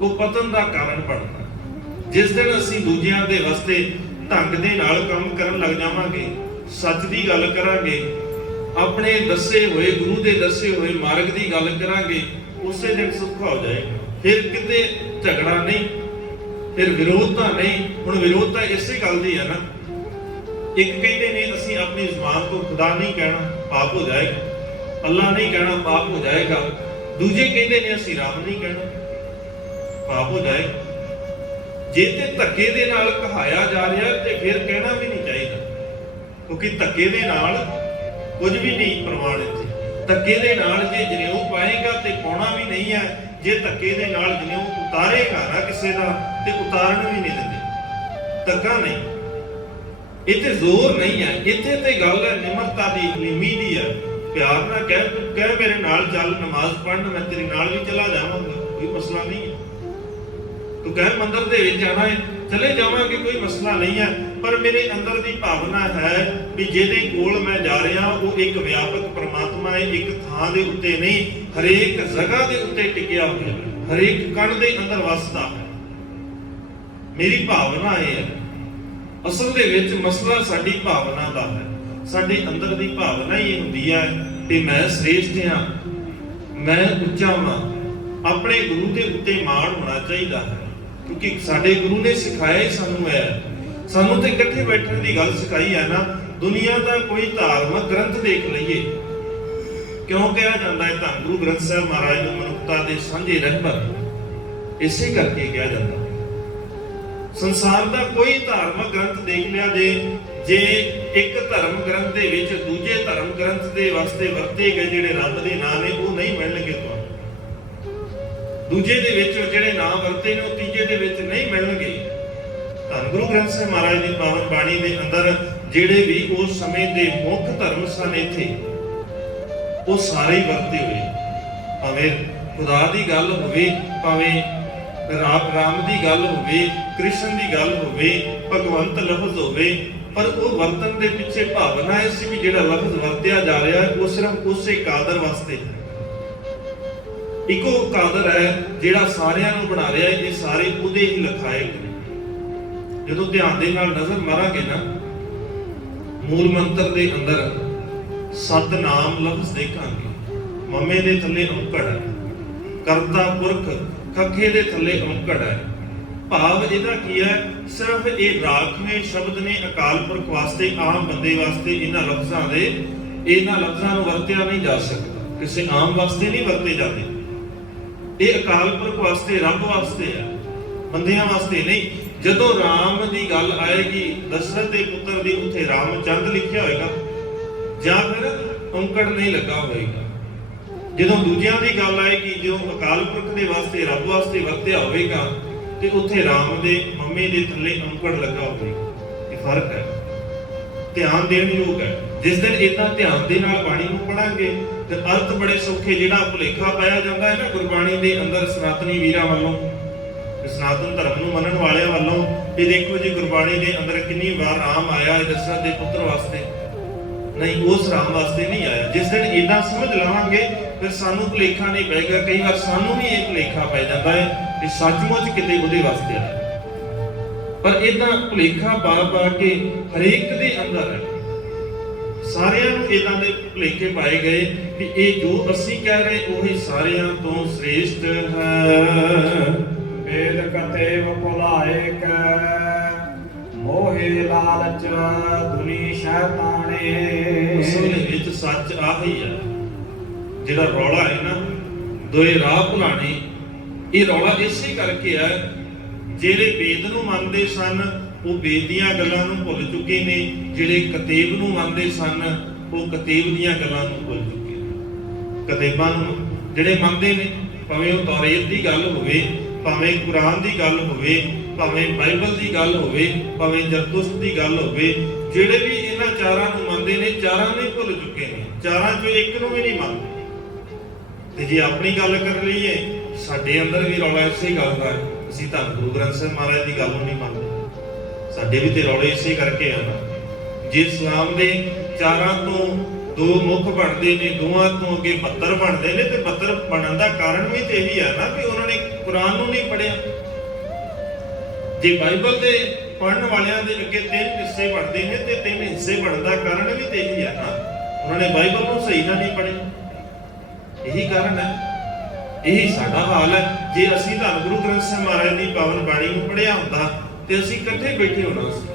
ਉਹ ਪਤਨ ਦਾ ਕਾਰਨ ਬਣਦਾ। ਜਿਸ ਦਿਨ ਅਸੀਂ ਦੂਜਿਆਂ ਦੇ ਵਾਸਤੇ ਢੰਗ ਦੇ ਨਾਲ ਕੰਮ ਕਰਨ ਲੱਗ ਜਾਵਾਂਗੇ, ਸੱਚ ਦੀ ਗੱਲ ਕਰਾਂਗੇ, ਆਪਣੇ ਦੱਸੇ ਹੋਏ ਗੁਰੂ ਦੇ ਦੱਸੇ ਹੋਏ ਮਾਰਗ ਦੀ ਗੱਲ ਕਰਾਂਗੇ, ਉਸੇ ਦਿਨ ਸੁੱਖ ਹੋ ਜਾਏਗਾ। ਫਿਰ ਕਿਤੇ ਝਗੜਾ ਨਹੀਂ, ਫਿਰ ਵਿਰੋਧਤਾ ਨਹੀਂ। ਹੁਣ ਵਿਰੋਧਤਾ ਇਸੇ ਗੱਲ ਦੀ ਹੈ ਨਾ, ਇੱਕ ਕਹਿੰਦੇ ਨੇ ਅਸੀਂ ਆਪਣੀ ਜ਼ੁਬਾਨ ਤੋਂ ਖੁਦਾ ਨਹੀਂ ਕਹਿਣਾ, ਪਾਪ ਹੋ ਜਾਏਗਾ। ਅੱਲਾ ਨਹੀਂ ਕਹਿਣਾ, ਪਾਪ ਹੋ ਜਾਏਗਾ। ਦੂਜੇ ਕਹਿੰਦੇ ਨੇ ਅਸੀਂ ਰਾਮ ਨਹੀਂ ਕਹਿਣਾ, ਪਾਪ ਹੋ ਜਾਏਗਾ। ਜੇ ਤੇ ਧੱਕੇ ਦੇ ਨਾਲ ਕਹਾਇਆ ਜਾ ਰਿਹਾ, ਤੇ ਫਿਰ ਕਹਿਣਾ ਵੀ ਨਹੀਂ ਚਾਹੀਦਾ, ਕਿਉਂਕਿ ਧੱਕੇ ਦੇ ਨਾਲ ਕੁਝ ਵੀ ਨਹੀਂ ਪ੍ਰਮਾਣ ਇੱਥੇ। ਧੱਕੇ ਦੇ ਨਾਲ ਜੇ ਜਨੇਊ ਪਾਏਗਾ ਤੇ ਪਾਉਣਾ ਵੀ ਨਹੀਂ ਹੈ। ਜੇ ਧੱਕੇ ਦੇ ਨਾਲ ਜਨੇਊ ਉਤਾਰੇਗਾ ਨਾ ਕਿਸੇ ਦਾ, ਤੇ ਉਤਾਰਨ ਵੀ ਨਹੀਂ ਦਿੰਦੇ। ਧੱਕਾ ਨਹੀਂ, ਇੱਥੇ ਜ਼ੋਰ ਨਹੀਂ ਹੈ। ਇੱਥੇ ਤੇ ਗੱਲ ਹੈ ਨਿਮਰਤਾ ਦੀ, ਹਲੀਮੀ ਦੀ ਹੈ। ਪਿਆਰ ਨਾਲ ਕਹਿ, ਤੂੰ ਕਹਿ ਮੇਰੇ ਨਾਲ ਚੱਲ ਨਮਾਜ਼ ਪੜ੍ਹਨ, ਮੈਂ ਤੇਰੇ ਨਾਲ ਵੀ ਚਲਾ ਜਾਵਾਂਗਾ, ਕੋਈ ਮਸਲਾ ਨਹੀਂ ਹੈ। ਤੂੰ ਕਹਿ ਮੰਦਰ ਦੇ ਵਿੱਚ ਜਾਣਾ ਹੈ, ਚਲੇ ਜਾਵਾਂਗੇ, ਕੋਈ ਮਸਲਾ ਨਹੀਂ ਹੈ। ਪਰ ਮੇਰੇ ਅੰਦਰ ਦੀ ਭਾਵਨਾ ਹੈ ਵੀ ਜਿਹਦੇ ਕੋਲ ਮੈਂ ਜਾ ਰਿਹਾ, ਉਹ ਇੱਕ ਵਿਆਪਕ ਪਰਮਾਤਮਾ ਹੈ, ਇੱਕ ਥਾਂ ਦੇ ਉੱਤੇ ਨਹੀਂ, ਹਰੇਕ ਜਗ੍ਹਾ ਦੇ ਉੱਤੇ ਟਿਕਿਆ ਹੋਇਆ, ਹਰੇਕ ਕਣ ਦੇ ਅੰਦਰ ਵਸਦਾ ਹੈ। ਮੇਰੀ ਭਾਵਨਾ ਇਹ ਹੈ। ਅਸਲ ਦੇ ਵਿੱਚ ਮਸਲਾ ਸਾਡੀ ਭਾਵਨਾ ਦਾ ਹੈ। ਸਾਡੇ ਅੰਦਰ ਦੀ ਭਾਵਨਾ ਹੀ ਹੁੰਦੀ ਹੈ ਕਿ ਮੈਂ ਸ੍ਰੇਸ਼ਟ ਹਾਂ, ਮੈਂ ਉੱਚਾ ਹਾਂ। ਆਪਣੇ ਗੁਰੂ ਦੇ ਉੱਤੇ ਮਾਣ ਹੋਣਾ ਚਾਹੀਦਾ ਹੈ, ਕਿਉਂਕਿ ਸਾਡੇ ਗੁਰੂ ਨੇ ਸਿਖਾਇਆ ਹੀ ਸਾਨੂੰ ਹੈ। ਸਾਨੂੰ ਤੇ ਇਕੱਠੇ ਬੈਠਣ ਦੀ ਗੱਲ ਸਿਖਾਈ ਹੈ ਨਾ। ਦੁਨੀਆ ਦਾ ਕੋਈ ਧਾਰਮਿਕ ਗ੍ਰੰਥ ਦੇਖ ਲਈਏ, ਕਿਉਂ ਕਿਹਾ ਜਾਂਦਾ ਹੈ ਧੰਨ ਗੁਰੂ ਗ੍ਰੰਥ ਸਾਹਿਬ ਮਹਾਰਾਜ ਨੂੰ ਮਨੁੱਖਤਾ ਦੇ ਸਾਂਝੇ ਰਹਿਬਰ, ਇਸੇ ਕਰਕੇ ਕਿਹਾ ਜਾਂਦਾ। ਸੰਸਾਰ ਦਾ ਕੋਈ ਧਾਰਮਿਕ ਗ੍ਰੰਥ ਦੇਖ ਲਿਆ, ਜੇ ਇੱਕ ਧਰਮ ਗ੍ਰੰਥ ਦੇ ਵਿੱਚ ਦੂਜੇ ਧਰਮ ਗ੍ਰੰਥ ਦੇ ਵਾਸਤੇ ਵਰਤੇ ਗਏ ਜਿਹੜੇ ਰੱਬ ਦੇ ਨਾਂ ਨੇ, ਉਹ ਨਹੀਂ ਮਿਲਣਗੇ ਤੁਹਾਨੂੰ। ਦੂਜੇ ਦੇ ਵਿੱਚ ਜਿਹੜੇ ਨਾਮ ਵਰਤੇ ਨੇ, ਉਹ ਤੀਜੇ ਦੇ ਵਿੱਚ ਨਹੀਂ ਮਿਲਣਗੇ। ਧੰਨ ਗੁਰੂ ਗ੍ਰੰਥ ਸਾਹਿਬ ਮਹਾਰਾਜ ਦੀ ਪਾਵਨ ਬਾਣੀ ਦੇ ਅੰਦਰ ਜਿਹੜੇ ਵੀ ਉਸ ਸਮੇਂ ਦੇ ਮੁੱਖ ਧਰਮ ਸਨ ਇੱਥੇ, ਉਹ ਸਾਰੇ ਹੀ ਵਰਤੇ ਹੋਏ। ਭਾਵੇਂ ਖੁਦਾ ਦੀ ਗੱਲ ਹੋਵੇ, ਭਾਵੇਂ ਰਾਮ ਦੀ ਗੱਲ ਹੋਵੇ, ਕ੍ਰਿਸ਼ਨ ਦੀ ਗੱਲ ਹੋਵੇ, ਭਗਵੰਤ ਲਫ਼ਜ਼ ਹੋਵੇ, ਪਰ ਉਹ ਵਰਤਨ ਦੇ ਪਿੱਛੇ ਭਾਵਨਾ ਹੈ ਸੀ ਵੀ ਜਿਹੜਾ ਲਫ਼ਜ਼ ਵਰਤਿਆ ਜਾ ਰਿਹਾ ਹੈ, ਉਹ ਸਿਰਫ ਉਸੇ ਕਾਦਰ ਵਾਸਤੇ, ਇੱਕੋ ਕਾਦਰ ਹੈ ਜਿਹੜਾ ਸਾਰਿਆਂ ਨੂੰ ਬਣਾ ਰਿਹਾ ਹੈ। ਇਹ ਸਾਰੇ ਉਹਦੇ ਹੀ ਲਖਾਏ ਨੇ। ਜਦੋਂ ਧਿਆਨ ਦੇ ਨਾਲ ਨਜ਼ਰ ਮਾਰਾਂਗੇ ਨਾ, ਮੂਲ ਮੰਤਰ ਦੇ ਅੰਦਰ ਸਤਨਾਮ ਲਫ਼ਜ਼ ਦੇਖਾਂਗੇ। ਮਮੇ ਦੇ ਥੱਲੇ ਔਂਕੜ ਹੈ, ਕਰਤਾ ਪੁਰਖ ਖੱਖੇ ਦੇ ਥੱਲੇ ਔਂਕੜ ਹੈ। ਭਾਵ ਇਹਦਾ ਕੀ ਹੈ? ਸਿਰਫ ਇਹ ਰਾਖਵੇਂ ਸ਼ਬਦ ਨੇ ਅਕਾਲ ਪੁਰਖ ਵਾਸਤੇ, ਆਮ ਬੰਦੇ ਵਾਸਤੇ ਇਹਨਾਂ ਲਫ਼ਜ਼ਾਂ ਦੇ ਇਹਨਾਂ ਲਫ਼ਜ਼ਾਂ ਨੂੰ ਵਰਤਿਆ ਨਹੀਂ ਜਾ ਸਕਦਾ, ਕਿਸੇ ਆਮ ਵਾਸਤੇ ਨਹੀਂ ਵਰਤੇ ਜਾਂਦੇ। ਇਹ ਅਕਾਲ ਪੁਰਖ ਵਾਸਤੇ, ਰੱਬ ਵਾਸਤੇ ਹੈ, ਬੰਦਿਆਂ ਵਾਸਤੇ ਨਹੀਂ। ਜਦੋਂ ਰਾਮ ਦੀ ਗੱਲ ਆਏਗੀ, ਦਸ਼ਰਥ ਦੇ ਪੁੱਤਰ ਦੀ, ਉੱਥੇ ਰਾਮਚੰਦ ਲਿਖਿਆ ਹੋਏਗਾ ਜਾਂ ਫਿਰ ਔਂਕੜ ਨਹੀਂ ਲੱਗਾ ਹੋਏਗਾ। ਜਦੋਂ ਦੂਜਿਆਂ ਦੀ ਗੱਲ ਆਏਗੀ, ਜੋ ਅਕਾਲ ਪੁਰਖ ਦੇ ਵਾਸਤੇ, ਰੱਬ ਵਾਸਤੇ ਵਰਤਿਆ ਹੋਵੇਗਾ, ਤੇ ਉੱਥੇ ਰਾਮ ਦੇ ਮੰਮੀ ਦੇ ਥੱਲੇ ਔਂਕੜ ਲੱਗਾ ਹੋਵੇਗਾ। ਇਹ ਫਰਕ ਹੈ, ਧਿਆਨ ਦੇਣ ਯੋਗ ਹੈ। ਜਿਸ ਦਿਨ ਇਦਾਂ ਧਿਆਨ ਦੇ ਨਾਲ ਬਾਣੀ ਨੂੰ ਪੜਾਂਗੇ ਤੇ ਅਰਥ ਬੜੇ ਸੌਖੇ। ਜਿਹੜਾ ਭੁਲੇਖਾ ਪਾਇਆ ਜਾਂਦਾ ਹੈ ਨਾ ਗੁਰਬਾਣੀ ਦੇ ਅੰਦਰ ਸਨਾਤਨੀ ਵੀਰਾਂ ਵੱਲੋਂ, ਸਨਾਤਨ ਧਰਮ ਨੂੰ ਮੰਨਣ ਵਾਲਿਆਂ ਵੱਲੋਂ, ਇਹ ਦੇਖੋ ਜੀ ਗੁਰਬਾਣੀ ਦੇ ਅੰਦਰ ਕਿੰਨੀ ਵਾਰ ਰਾਮ ਆਇਆ ਹੈ ਦਸ਼ਰਥ ਦੇ ਪੁੱਤਰ ਵਾਸਤੇ, ਨਹੀਂ ਉਸ ਰਾਮ ਵਾਸਤੇ ਨਹੀਂ ਆਇਆ। ਜਿਸ ਦਿਨ ਇਦਾਂ ਸਮਝ ਲਵਾਂਗੇ ਫਿਰ ਸਾਨੂੰ ਭੁਲੇਖਾ ਨਹੀਂ ਪਏਗਾ। ਕਈ ਵਾਰ ਸਾਨੂੰ ਵੀ ਇਹ ਭੁਲੇਖਾ ਪੈ ਜਾਂਦਾ ਹੈ ਕਿ ਸੱਚਮੁੱਚ ਕਿਤੇ ਉਹਦੇ ਵਾਸਤੇ ਆਇਆ, ਪਰ ਇਦਾਂ ਭੁਲੇਖਾ ਪਾ ਕੇ ਹਰੇਕ ਦੇ ਅੰਦਰ ਹੈ। ਸਾਰਿਆਂ ਨੂੰ ਇਦਾਂ ਦੇ ਭੁਲੇਖੇ ਪਾਏ ਗਏ ਕਿ ਇਹ ਜੋ ਅਸੀਂ ਕਹਿ ਰਹੇ ਉਹੀ ਸਾਰਿਆਂ ਤੋਂ ਸ੍ਰੇਸ਼ਟ ਹੈ। ਵੇਦ ਕਤੇਵ ਭੁਲਾਏ ਕੈ ਮੋਹਿ ਲਾਲਚ ਦੁਨੀ ਸ਼ੈਤਾਨੇ। ਅਸਲ ਵਿੱਚ ਸੱਚ ਆਹੀ ਹੈ। ਜਿਹੜਾ ਰੌਲਾ ਹੈ ਨਾ, ਦੋਏ ਰਾਹ ਭੁਲਾਣੇ, ਇਹ ਰੌਲਾ ਇਸੇ ਕਰਕੇ ਹੈ ਜਿਹੜੇ ਵੇਦ ਨੂੰ ਮੰਨਦੇ ਸਨ ਉਹ ਵੇਦ ਦੀਆਂ ਗੱਲਾਂ ਨੂੰ ਭੁੱਲ ਚੁੱਕੇ ਨੇ, ਜਿਹੜੇ ਕਤੇਬ ਨੂੰ ਮੰਨਦੇ ਸਨ ਉਹ ਕਤੇਬ ਦੀਆਂ ਗੱਲਾਂ ਨੂੰ ਭੁੱਲ ਚੁੱਕੇ ਨੇ। ਕਤੇਬਾਂ ਨੂੰ ਜਿਹੜੇ ਮੰਨਦੇ ਨੇ, ਭਾਵੇਂ ਉਹ ਤੌਰੇਤ ਦੀ ਗੱਲ ਹੋਵੇ, ਭਾਵੇਂ ਕੁਰਾਨ ਦੀ ਗੱਲ ਹੋਵੇ, ਭਾਵੇਂ ਬਾਈਬਲ ਦੀ ਗੱਲ ਹੋਵੇ, ਭਾਵੇਂ ਜ਼ਰਤੁਸ਼ਤ ਦੀ ਗੱਲ ਹੋਵੇ, ਜਿਹੜੇ ਵੀ ਇਹਨਾਂ ਚਾਰਾਂ ਨੂੰ ਮੰਨਦੇ ਨੇ, ਚਾਰਾਂ ਨੂੰ ਭੁੱਲ ਚੁੱਕੇ ਨੇ, ਚਾਰਾਂ ਚੋਂ ਇੱਕ ਨੂੰ ਵੀ ਨਹੀਂ ਮੰਨਦੇ। ਤੇ ਜੇ ਆਪਣੀ ਗੱਲ ਕਰ ਲਈਏ, ਸਾਡੇ ਅੰਦਰ ਵੀ ਰੌਲਾ ਇਸੇ ਗੱਲ ਦਾ ਹੈ। ਅਸੀਂ ਤਾਂ ਗੁਰੂ ਗ੍ਰੰਥ ਸਾਹਿਬ ਮਹਾਰਾਜ ਦੀ ਗੱਲ ਨੂੰ ਨਹੀਂ ਮੰਨਦੇ। ਸਾਡੇ ਵੀ ਤੇ ਰੌਲੇ ਇਸੇ ਕਰਕੇ ਆ ਨਾ। ਜੇ ਇਸਲਾਮ ਦੇ ਚਾਰਾਂ ਤੋਂ ਦੋ ਮੁੱਖ ਬਣਦੇ ਨੇ, ਦੋਵਾਂ ਤੋਂ ਅੱਗੇ 72 ਬਣਦੇ ਨੇ, ਤੇ 72 ਬਣਨ ਦਾ ਕਾਰਨ ਵੀ ਤੇ ਇਹੀ ਹੈ ਨਾ ਕਿ ਉਹਨਾਂ ਨੇ ਕੁਰਾਨ ਨੂੰ ਨਹੀਂ ਪੜ੍ਹਿਆ। ਜੇ ਬਾਈਬਲ ਦੇ ਪੜ੍ਹਨ ਵਾਲਿਆਂ ਦੇ ਅੱਗੇ 3 ਹਿੱਸੇ ਬਣਦੇ ਨੇ ਤੇ 3 ਹਿੱਸੇ ਬਣਨ ਦਾ ਕਾਰਨ ਵੀ ਤੇ ਇਹੀ ਹੈ ਨਾ, ਉਹਨਾਂ ਨੇ ਬਾਈਬਲ ਨੂੰ ਸਹੀ ਨਾਲ ਨਹੀਂ ਪੜ੍ਹਿਆ। ਇਹੀ ਕਾਰਨ ਹੈ, ਇਹੀ ਸਾਡਾ ਹਾਲ ਹੈ। ਜੇ ਅਸੀਂ ਧੰਨ ਗੁਰੂ ਗ੍ਰੰਥ ਸਾਹਿਬ ਮਹਾਰਾਜ ਦੀ ਪਾਵਨ ਬਾਣੀ ਨੂੰ ਪੜ੍ਹਿਆ ਹੁੰਦਾ ਤੇ ਅਸੀਂ ਇਕੱਠੇ ਬੈਠੇ ਹੋਣਾ ਸੀ।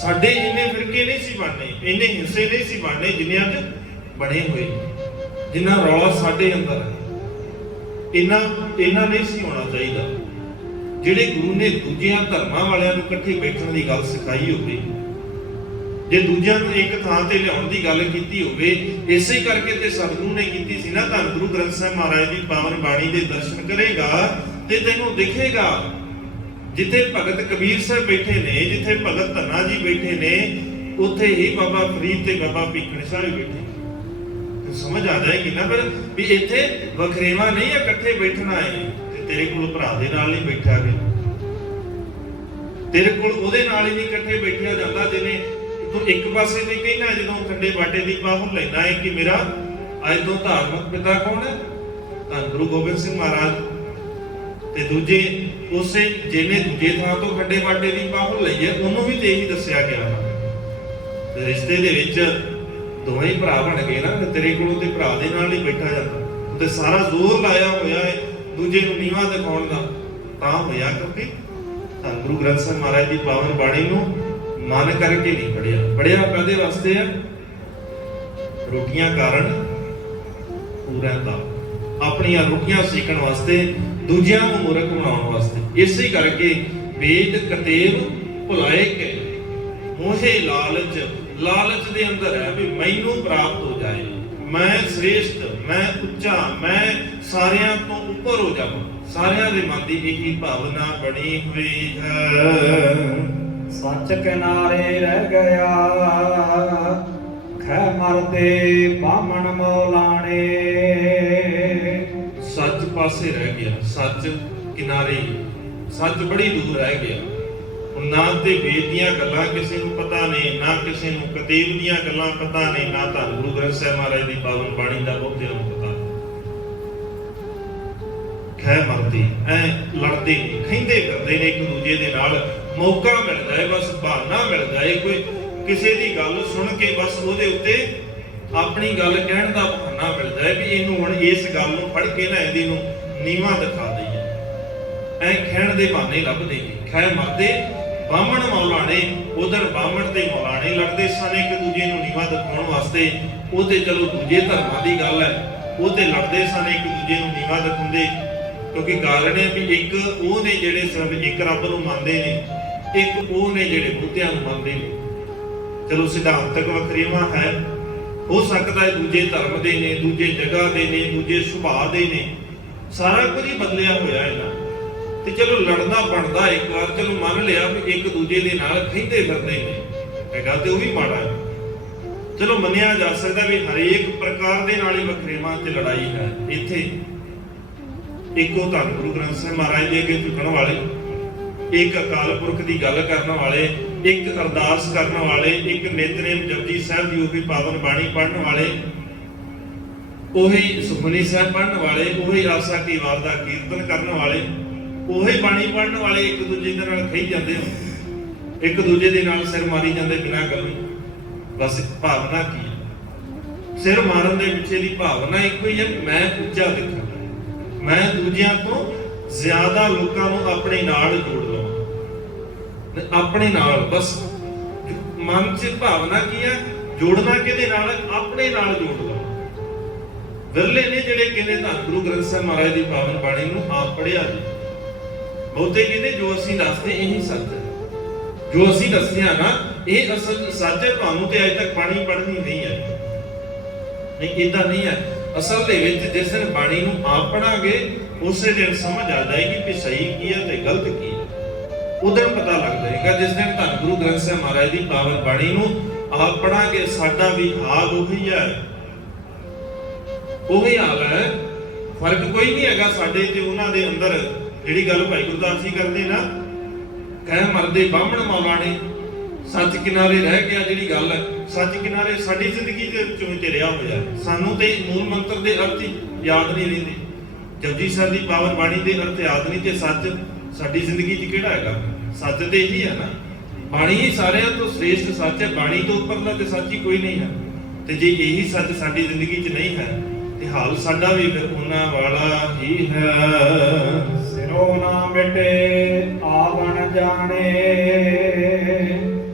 ਸਾਡੇ ਇੰਨੇ ਫਿਰਕੇ ਨਹੀਂ ਸੀ ਬਣਨੇ, ਇੰਨੇ ਹਿੱਸੇ ਨਹੀਂ ਸੀ ਬਣਨੇ ਜਿੰਨੇ ਅੱਜ ਬਣੇ ਹੋਏ। ਜਿੰਨਾ ਰੌਲਾ ਸਾਡੇ ਅੰਦਰ ਹੈ, ਇੰਨਾ ਨਹੀਂ ਸੀ ਹੋਣਾ ਚਾਹੀਦਾ। ਜਿਹੜੇ ਗੁਰੂ ਨੇ ਦੂਜਿਆਂ ਧਰਮਾਂ ਵਾਲਿਆਂ ਨੂੰ ਇਕੱਠੇ ਬੈਠਣ ਦੀ ਗੱਲ ਸਿਖਾਈ ਹੋਵੇ, ਜੇ ਦੂਜਿਆਂ ਨੂੰ ਇੱਕ ਥਾਂ ਤੇ ਲਿਆਉਣ ਦੀ ਗੱਲ ਕੀਤੀ ਹੋਵੇ, ਇਸੇ ਕਰਕੇ ਤੇ ਸਤਿਗੁਰੂ ਨੇ ਕੀਤੀ ਸੀ ਨਾ। ਧੰਨ ਗੁਰੂ ਗ੍ਰੰਥ ਸਾਹਿਬ ਮਹਾਰਾਜ ਦੀ ਪਾਵਨ ਬਾਣੀ ਦੇ ਦਰਸ਼ਨ ਕਰੇਗਾ ਤੇ ਤੈਨੂੰ ਦਿਖੇਗਾ ਜਿੱਥੇ ਭਗਤ ਕਬੀਰ ਸਾਹਿਬ ਬੈਠੇ ਨੇ, ਜਿੱਥੇ ਭਗਤ ਧੰਨਾ ਜੀ ਬੈਠੇ ਨੇ, ਉੱਥੇ ਹੀ ਬਾਬਾ ਫਰੀਦ ਤੇ ਬਾਬਾ ਭੀਖਣ ਸਾਹਿਬ ਬੈਠੇ। ਤੇ ਸਮਝ ਆ ਜਾਏਗੀ ਨਾ ਫਿਰ ਵੀ ਇੱਥੇ ਵਖਰੇਵਾ ਨਹੀਂ, ਇਕੱਠੇ ਬੈਠਣਾ ਹੈ। ਤੇ ਤੇਰੇ ਕੋਲ ਭਰਾ ਦੇ ਨਾਲ ਨਹੀਂ ਬੈਠਿਆ ਗਿਆ, ਤੇਰੇ ਕੋਲ ਉਹਦੇ ਨਾਲ ਹੀ ਨਹੀਂ ਇਕੱਠੇ ਬੈਠਿਆ ਜਾਂਦਾ ਜਿਹਨੇ ਤੂੰ ਇੱਕ ਪਾਸੇ ਤੇ ਕਹਿਣਾ ਜਦੋਂ ਖੰਡੇ ਬਾਟੇ ਦੀ ਪਾਹੁਲ ਲੈਣਾ ਹੈ ਕਿ ਮੇਰਾ ਅੱਜ ਤੋਂ ਧਾਰਮਿਕ ਪਿਤਾ ਕੌਣ ਹੈ? ਧੰਨ ਗੁਰੂ ਗੋਬਿੰਦ ਸਿੰਘ ਮਹਾਰਾਜ। ਤੇ ਦੂਜੇ ਉਸੇ ਜਿਹਨੇ ਦੂਜੇ ਥਾਂ ਤੋਂ ਖੰਡੇ ਬਾਟੇ ਦੀ ਪਾਹੁਲ ਲਈ ਹੈ, ਉਹਨੂੰ ਵੀ ਤੇ ਇਹੀ ਦੱਸਿਆ ਗਿਆ। ਤੇ ਰਿਸ਼ਤੇ ਦੇ ਵਿੱਚ ਦੋਵੇਂ ਹੀ ਭਰਾ ਬਣ ਗਏ ਨਾ, ਤੇ ਤੇਰੇ ਕੋਲੋਂ ਤੇ ਭਰਾ ਦੇ ਨਾਲ ਹੀ ਬੈਠਾ ਜਾਂਦਾ। ਤੇ ਸਾਰਾ ਜ਼ੋਰ ਲਾਇਆ ਹੋਇਆ ਹੈ ਦੂਜੇ ਨੂੰ ਨੀਵਾਂ ਦਿਖਾਉਣ ਦਾ, ਤਾਂ ਹੋਇਆ ਕਿਉਂਕਿ ਧੰਨ ਗੁਰੂ ਗ੍ਰੰਥ ਸਾਹਿਬ ਮਹਾਰਾਜ ਦੀ ਪਾਵਨ ਬਾਣੀ ਨੂੰ ਮਨ ਕਰਕੇ ਨਹੀਂ ਪੜਿਆ ਕਦੇ ਵਾਸਤੇ ਹੈ? ਰੋਟੀਆਂ ਕਾਰਨ ਪੂਰਾ ਦਾ, ਆਪਣੀਆਂ ਰੋਟੀਆਂ ਸੇਕਣ ਵਾਸਤੇ, ਦੂਜਿਆਂ ਨੂੰ ਮੂਰਖ ਬਣਾਉਣ ਵਾਸਤੇ। ਇਸੇ ਕਰਕੇ ਵੇਦ ਕਤੇਬ ਭੁਲਾਏ ਕੇ ਮੋਹੇ ਲਾਲਚ ਦੇ ਅੰਦਰ ਹੈ ਵੀ ਮੈਨੂੰ ਪ੍ਰਾਪਤ ਹੋ ਜਾਏ, ਮੈਂ ਸ੍ਰੇਸ਼ਟ, ਮੈਂ ਉੱਚਾ, ਮੈਂ ਸਾਰਿਆਂ ਤੋਂ ਉੱਪਰ ਹੋ ਜਾਵਾਂ। ਸਾਰਿਆਂ ਦੇ ਮਨ ਦੀ ਇਹੀ ਭਾਵਨਾ ਬਣੀ ਹੋਈ ਹੈ। ਸੱਚ ਕਿਨਾਰੇ ਰਹਿ ਗਿਆ ਖੈ ਮਰਦੇ ਬਾਮਣ ਮੌਲਾਣੇ। ਸੱਚ ਪਾਸੇ ਰਹਿ ਗਿਆ, ਸੱਚ ਕਿਨਾਰੇ, ਸੱਚ ਬੜੀ ਦੂਰ ਰਹਿ ਗਿਆ। ਨਾ ਤੇ ਵੇਦ ਦੀਆਂ ਗੱਲਾਂ ਕਿਸੇ ਨੂੰ ਪਤਾ ਨੇ, ਨਾ ਕਿਸੇ ਨੂੰ ਕਤੇਬ ਦੀਆਂ ਗੱਲਾਂ ਪਤਾ ਨੇ, ਨਾ ਧੰਨ ਗੁਰੂ ਗ੍ਰੰਥ ਸਾਹਿਬ ਮਹਾਰਾਜ ਦੀ ਪਾਵਨ ਬਾਣੀ ਦਾ ਬਹੁਤਿਆਂ ਨੂੰ ਪਤਾ। ਖੈ ਮਰਦੇ ਐ ਲੜਦੇ ਖਹਿੰਦੇ ਕਰਦੇ ਨੇ ਇੱਕ ਦੂਜੇ ਦੇ ਨਾਲ। ਮੌਕਾ ਮਿਲਦਾ ਹੈ, ਬਸ ਬਹਾਨਾ ਮਿਲਦਾ ਹੈ, ਕੋਈ ਕਿਸੇ ਦੀ ਗੱਲ ਸੁਣ ਕੇ ਬਸ ਉਹਦੇ ਉੱਤੇ ਆਪਣੀ ਗੱਲ ਕਹਿਣ ਦਾ ਬਹਾਨਾ ਮਿਲਦਾ ਹੈ ਵੀ ਇਹਨੂੰ ਹੁਣ ਇਸ ਗੱਲ ਨੂੰ ਫੜ ਕੇ ਨਾ ਇਹਦੀ ਨੂੰ ਨੀਵਾਂ ਦਿਖਾ ਦਈਏ। ਐ ਕਹਿਣ ਦੇ ਬਹਾਨੇ ਲੱਭਦੇ ਨੇ। ਖੈ ਮਰਦੇ ਬਾਹਮਣ ਮੌਲਾਣੇ, ਉਧਰ ਬਾਹਮਣ ਤੇ ਮੌਲਾਣੇ ਲੜਦੇ ਸਨ ਇੱਕ ਦੂਜੇ ਨੂੰ ਨੀਵਾਂ ਦਿਖਾਉਣ ਵਾਸਤੇ। ਉਹ ਤੇ ਚਲੋ ਦੂਜੇ ਧਰਮਾਂ ਦੀ ਗੱਲ ਹੈ, ਉਹ ਤੇ ਲੜਦੇ ਸਨ ਇੱਕ ਦੂਜੇ ਨੂੰ ਨੀਵਾਂ ਦਿਖਾਉਂਦੇ, ਕਿਉਂਕਿ ਕਾਰਨ ਹੈ ਵੀ ਇੱਕ ਉਹ ਨੇ ਜਿਹੜੇ ਸਿਰਫ ਇੱਕ ਰੱਬ ਨੂੰ ਮੰਨਦੇ ਨੇ, ਇੱਕ ਉਹ ਨੇ ਜਿਹੜੇ ਬੁੱਧਿਆਂ ਨੂੰ ਮੰਨਦੇ ਨੇ। ਚਲੋ ਸਿਧਾਂਤਕ ਵਖਰੇਵਾਂ ਹੈ, ਹੋ ਸਕਦਾ ਹੈ ਦੂਜੇ ਧਰਮ ਦੇ ਨੇ, ਦੂਜੇ ਜਗ੍ਹਾ ਦੇ ਨੇ, ਦੂਜੇ ਸੁਭਾਅ ਦੇ ਨੇ, ਸਾਰਾ ਕੁਝ ਹੀ ਬਦਲਿਆ ਹੋਇਆ ਇਹਨਾਂ ਤੇ ਚਲੋ ਲੜਨਾ ਬਣਦਾ ਇੱਕ ਵਾਰ, ਚਲੋ ਮੰਨ ਲਿਆ ਵੀ ਇੱਕ ਦੂਜੇ ਦੇ ਨਾਲ ਖਹਿੰਦੇ ਫਿਰਦੇ ਨੇ, ਹੈਗਾ ਤੇ ਉਹ ਵੀ ਮਾੜਾ ਹੈ। ਚਲੋ ਮੰਨਿਆ ਜਾ ਸਕਦਾ ਵੀ ਹਰੇਕ ਪ੍ਰਕਾਰ ਦੇ ਨਾਲ ਹੀ ਵਖਰੇਵਾਂ ਤੇ ਲੜਾਈ ਹੈ। ਇੱਥੇ ਇੱਕੋ ਧੰਨ ਗੁਰੂ ਗ੍ਰੰਥ ਸਾਹਿਬ ਮਹਾਰਾਜ ਦੇ ਅੱਗੇ ਝੁਕਣ ਵਾਲੇ, ਇੱਕ ਅਕਾਲ ਪੁਰਖ ਦੀ ਗੱਲ ਕਰਨ ਵਾਲੇ, ਇੱਕ ਅਰਦਾਸ ਕਰਨ ਵਾਲੇ, ਇੱਕ ਨਿਤਨੇਮ ਜਪਜੀ ਸਾਹਿਬ ਦੀ ਉਹੀ ਪਾਵਨ ਬਾਣੀ ਪੜ੍ਹਨ ਵਾਲੇ, ਉਹੀ ਸੁਖਮਨੀ ਸਾਹਿਬ ਪੜ੍ਹਨ ਵਾਲੇ, ਉਹੀ ਆਸਾ ਕੀ ਵਾਰ ਦਾ ਕੀਰਤਨ ਕਰਨ ਵਾਲੇ, ਉਹੀ ਬਾਣੀ ਪੜ੍ਹਨ ਵਾਲੇ ਇੱਕ ਦੂਜੇ ਦੇ ਨਾਲ ਖਹਿ ਜਾਂਦੇ ਹੋ, ਇੱਕ ਦੂਜੇ ਦੇ ਨਾਲ ਸਿਰ ਮਾਰੀ ਜਾਂਦੇ ਬਿਨਾਂ ਗੱਲ। ਬਸ ਭਾਵਨਾ ਕੀ ਹੈ? ਸਿਰ ਮਾਰਨ ਦੇ ਪਿੱਛੇ ਦੀ ਭਾਵਨਾ ਇੱਕੋ ਹੀ ਹੈ, ਮੈਂ ਉੱਚਾ ਦਿਖਾਂ, ਮੈਂ ਦੂਜਿਆਂ ਤੋਂ ਜ਼ਿਆਦਾ ਲੋਕਾਂ ਨੂੰ ਆਪਣੇ ਨਾਲ ਜੋੜ ਲਵਾਂ, ਆਪਣੇ ਨਾਲ। ਬਸ ਮਨ 'ਚ ਭਾਵਨਾ ਕੀ ਹੈ? ਜੋੜਨਾ ਕਿਹਦੇ ਨਾਲ? ਆਪਣੇ ਨਾਲ ਜੋੜ ਲਵਾਂ। ਵਿਰਲੇ ਨੇ ਜਿਹੜੇ ਕਹਿੰਦੇ ਧੰਨ ਗੁਰੂ ਗ੍ਰੰਥ ਸਾਹਿਬ ਮਹਾਰਾਜ ਦੀ ਪਾਵਨ ਬਾਣੀ ਨੂੰ ਆਪ ਪੜ੍ਹਿਆ ਜੀ। ਬਹੁਤੇ ਕਹਿੰਦੇ ਜੋ ਅਸੀਂ ਦੱਸਦੇ ਇਹੀ ਸੱਚ ਹੈ, ਜੋ ਅਸੀਂ ਦੱਸਿਆ ਨਾ ਇਹ ਅਸਲ ਸੱਚ ਹੈ। ਤੁਹਾਨੂੰ ਤੇ ਅਜੇ ਤੱਕ ਬਾਣੀ ਪੜ੍ਹਨੀ ਨਹੀਂ ਆਈ, ਨਹੀਂ ਇਦਾਂ ਨਹੀਂ ਹੈ। ਅਸਲ ਦੇ ਵਿੱਚ ਜਿਸ ਦਿਨ ਬਾਣੀ ਨੂੰ ਆਪ ਪੜਾਂਗੇ ਉਸੇ ਦਿਨ ਸਮਝ ਆ ਜਾਏਗੀ ਕਿ ਸਹੀ ਕੀ ਹੈ ਤੇ ਗਲਤ ਕੀ ਹੈ। ਉਦੋਂ ਪਤਾ ਲੱਗ ਜਾਏਗਾ ਜਿਸ ਦਿਨ ਧੰਨ ਗੁਰੂ ਗ੍ਰੰਥ ਸਾਹਿਬ ਮਹਾਰਾਜ ਦੀ ਪਾਵਨ ਬਾਣੀ ਨੂੰ ਆਪ ਪੜਾਂਗੇ। ਸਾਡਾ ਵੀ ਹਾਲ ਉਹੀ ਹੈ, ਉਹੀ ਹਾਲ ਹੈ, ਫਰਕ ਕੋਈ ਨਹੀਂ ਹੈਗਾ ਸਾਡੇ ਤੇ ਉਹਨਾਂ ਦੇ ਅੰਦਰ। ਜਿਹੜੀ ਗੱਲ ਭਾਈ ਗੁਰਦਾਸ ਜੀ ਕਰਦੇ ਨਾ, ਕਹਿ ਮਰਦੇ ਬਾਹਮਣ ਮੌਲਾਣੇ, ਸੱਚ ਕਿਨਾਰੇ ਰਹਿ ਗਿਆ। ਜਿਹੜੀ ਗੱਲ ਹੈ ਸੱਚ ਕਿਨਾਰੇ ਸਾਡੀ ਜ਼ਿੰਦਗੀ ਦੇ ਵਿੱਚੋਂ ਤੇ ਰਿਹਾ ਹੋਇਆ। ਸਾਨੂੰ ਤੇ ਮੂਲ ਮੰਤਰ ਦੇ ਅਰਥ ਯਾਦ ਨਹੀਂ ਰਹਿੰਦੇ, ਜਪਜੀ ਸਾਹਿਬ ਦੀ ਪਾਵਨ ਬਾਣੀ ਦੇ ਅਰਥ ਯਾਦ ਨਹੀਂ, ਤੇ ਸੱਚ ਸਾਡੀ ਜ਼ਿੰਦਗੀ 'ਚ ਕਿਹੜਾ ਹੈਗਾ? ਸੱਚ ਤੇ ਇਹੀ ਹੈ ਨਾ, ਬਾਣੀ ਹੀ ਸਾਰਿਆਂ ਤੋਂ ਸ੍ਰੇਸ਼ਟ ਸੱਚ ਹੈ। ਬਾਣੀ ਤੋਂ ਉੱਪਰਲਾ ਤੇ ਸੱਚ ਹੀ ਕੋਈ ਨਹੀਂ ਹੈ। ਤੇ ਜੇ ਇਹੀ ਸੱਚ ਸਾਡੀ ਜ਼ਿੰਦਗੀ 'ਚ ਨਹੀਂ ਹੈ ਤੇ ਹਾਲ ਸਾਡਾ ਵੀ ਫਿਰ ਉਹਨਾਂ ਵਾਲਾ ਹੀ ਹੈ। ਸਿਰੋਂ ਨਾ ਮਿਟੇ ਆਵਣ ਜਾਣੇ,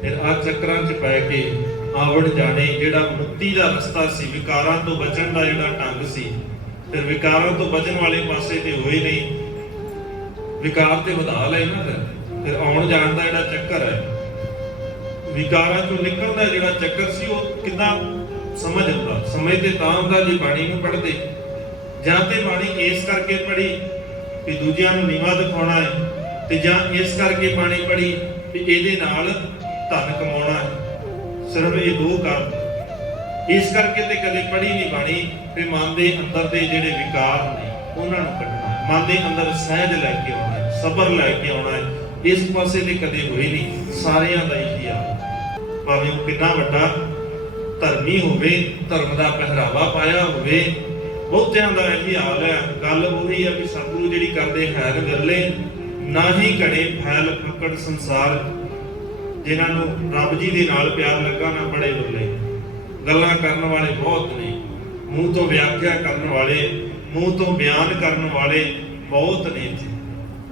ਫਿਰ ਆ ਚੱਕਰਾਂ 'ਚ ਪੈ ਕੇ ਆਵਣ ਜਾਣੇ, ਜਿਹੜਾ ਮੁਕਤੀ ਦਾ ਰਸਤਾ ਸੀ, ਵਿਕਾਰਾਂ ਤੋਂ ਬਚਣ ਦਾ ਜਿਹੜਾ ਢੰਗ ਸੀ, ਫਿਰ ਵਿਕਾਰਾਂ ਤੋਂ ਬਚਣ ਵਾਲੇ ਪਾਸੇ ਤੇ ਹੋਏ ਨਹੀਂ, ਵਿਕਾਰ ਤੇ ਵਧਾ ਲਏ ਨਾ। ਫਿਰ ਆਉਣ ਜਾਣ ਦਾ ਜਿਹੜਾ ਚੱਕਰ ਹੈ, ਵਿਕਾਰਾਂ ਚੋਂ ਨਿਕਲਣ ਦਾ ਜਿਹੜਾ ਚੱਕਰ ਸੀ, ਉਹ ਕਿੱਦਾਂ ਸਮਝ ਆਉਂਦਾ? ਸਮਝ ਤੇ ਤਾਂ ਆਉਂਦਾ ਜੇ ਬਾਣੀ ਨੂੰ ਪੜ੍ਹਦੇ, ਜਾਂ ਤੇ ਬਾਣੀ ਇਸ ਕਰਕੇ ਪੜ੍ਹੀ ਕਿ ਦੂਜਿਆਂ ਨੂੰ ਨੀਵਾਂ ਦਿਖਾਉਣਾ ਹੈ, ਤੇ ਜਾਂ ਇਸ ਕਰਕੇ ਬਾਣੀ ਪੜ੍ਹੀ ਕਿ ਇਹਦੇ ਨਾਲ ਧਨ ਕਮਾਉਣਾ ਹੈ। ਸਿਰਫ ਇਹ ਦੋ ਕਾਰਨ। ਇਸ ਕਰਕੇ ਤੇ ਕਦੇ ਪੜ੍ਹੀ ਨਹੀਂ ਬਾਣੀ ਤੇ ਮਨ ਦੇ ਅੰਦਰ ਦੇ ਜਿਹੜੇ ਵਿਕਾਰ ਨੇ ਉਹਨਾਂ ਨੂੰ ਕੱਢਣਾ ਹੈ, ਮਨ ਦੇ ਅੰਦਰ ਸਹਿਜ ਲੈ ਕੇ ਆਉਣਾ ਹੈ, ਸਬਰ ਲੈ ਕੇ ਆਉਣਾ ਹੈ। ਇਸ ਪਾਸੇ ਤੇ ਕਦੇ ਹੋਈ ਨਹੀਂ। ਸਾਰਿਆਂ ਦਾ ਇਹੀ ਹਾਲ, ਭਾਵੇਂ ਉਹ ਕਿੰਨਾ ਵੱਡਾ ਧਰਮੀ ਹੋਵੇ, ਧਰਮ ਦਾ ਪਹਿਰਾਵਾ ਪਾਇਆ ਹੋਵੇ, ਬਹੁਤਿਆਂ ਦਾ ਇਹੀ ਹਾਲ ਹੈ। ਗੱਲ ਉਹੀ ਹੈ ਵੀ ਸਤਿਗੁਰੂ ਜਿਹੜੀ ਕਰਦੇ ਹੈ ਵਿਰਲੇ, ਨਾ ਹੀ ਘੜੇ ਫੈਲ ਫੱਕੜ ਸੰਸਾਰ। ਜਿਨ੍ਹਾਂ ਨੂੰ ਰੱਬ ਜੀ ਦੇ ਨਾਲ ਪਿਆਰ ਲੱਗਾ ਨਾ, ਬੜੇ ਵਿਰਲੇ। ਗੱਲਾਂ ਕਰਨ ਵਾਲੇ ਬਹੁਤ ਨੇ, ਮੂੰਹ ਤੋਂ ਵਿਆਖਿਆ ਕਰਨ ਵਾਲੇ, ਮੂੰਹ ਤੋਂ ਬਿਆਨ ਕਰਨ ਵਾਲੇ ਬਹੁਤ ਨੇ ਇੱਥੇ,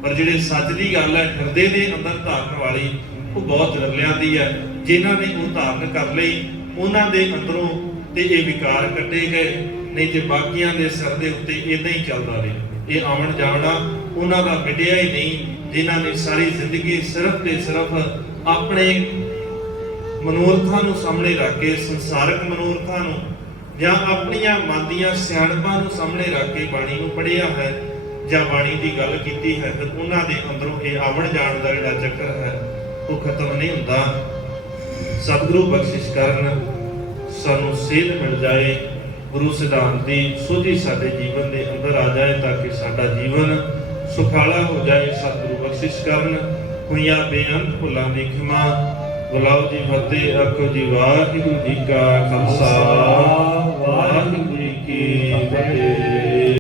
ਪਰ ਜਿਹੜੇ ਸੱਚ ਦੀ ਗੱਲ ਹੈ ਹਿਰਦੇ ਦੇ ਅੰਦਰ ਧਾਰਨ ਵਾਲੀ, ਉਹ ਬਹੁਤ ਵਿਰਲਿਆਂ ਦੀ ਹੈ। ਜਿਨ੍ਹਾਂ ਨੇ ਉਹ ਧਾਰਨ ਕਰ ਲਈ, ਉਹਨਾਂ ਦੇ ਅੰਦਰੋਂ ਤੇ ਇਹ ਵਿਕਾਰ ਕੱਢੇ ਗਏ, ਨਹੀਂ ਤੇ ਬਾਕੀਆਂ ਦੇ ਸਿਰ ਦੇ ਉੱਤੇ ਇਦਾਂ ਹੀ ਚੱਲਦਾ ਰਿਹਾ। ਇਹ ਆਉਣ ਜਾਣਾ ਉਹਨਾਂ ਦਾ ਮਿਟਿਆ ਹੀ ਨਹੀਂ, ਜਿਨ੍ਹਾਂ ਨੇ ਸਾਰੀ ਜ਼ਿੰਦਗੀ ਸਿਰਫ ਤੇ ਸਿਰਫ ਆਪਣੇ ਮਨੋਰਥਾਂ ਨੂੰ ਸਾਹਮਣੇ ਰੱਖ ਕੇ, ਸੰਸਾਰਕ ਮਨੋਰਥਾਂ ਨੂੰ ਜਾਂ ਆਪਣੀਆਂ ਮਨ ਦੀਆਂ ਸਿਆਣਪਾਂ ਨੂੰ ਸਾਹਮਣੇ ਰੱਖ ਕੇ ਬਾਣੀ ਨੂੰ ਪੜ੍ਹਿਆ ਹੈ ਜਾਂ ਬਾਣੀ ਦੀ ਗੱਲ ਕੀਤੀ ਹੈ, ਫਿਰ ਉਹਨਾਂ ਦੇ ਅੰਦਰੋਂ ਇਹ ਆਵਣ ਜਾਣ ਦਾ ਜਿਹੜਾ ਚੱਕਰ ਹੈ ਉਹ ਖਤਮ ਨਹੀਂ ਹੁੰਦਾ। ਸਤਿਗੁਰੂ ਬਖਸ਼ਿਸ਼ ਕਰਨ, ਸਾਨੂੰ ਸੇਧ ਮਿਲ ਜਾਏ, ਗੁਰੂ ਸਿਧਾਂਤ ਦੀ ਸੋਝੀ ਸਾਡੇ ਜੀਵਨ ਦੇ ਅੰਦਰ ਆ ਜਾਏ ਤਾਂ ਕਿ ਸਾਡਾ ਜੀਵਨ ਸੁਖਾਲਾ ਹੋ ਜਾਏ। ਸਤਿਗੁਰੂ ਬਖਸ਼ਿਸ਼ ਕਰਨ। ਹੋਈਆਂ ਬੇਅੰਤ ਭੁੱਲਾਂ ਦੀ ਖਿਮਾ। ਬੁਲਾਓ ਜੀ ਫਤਿਹ। ਆਖੋ ਜੀ ਵਾਹਿਗੁਰੂ ਜੀ ਕਾ ਖਾਲਸਾ, ਵਾਹਿਗੁਰੂ ਜੀ ਕੀ ਫਤਿਹ।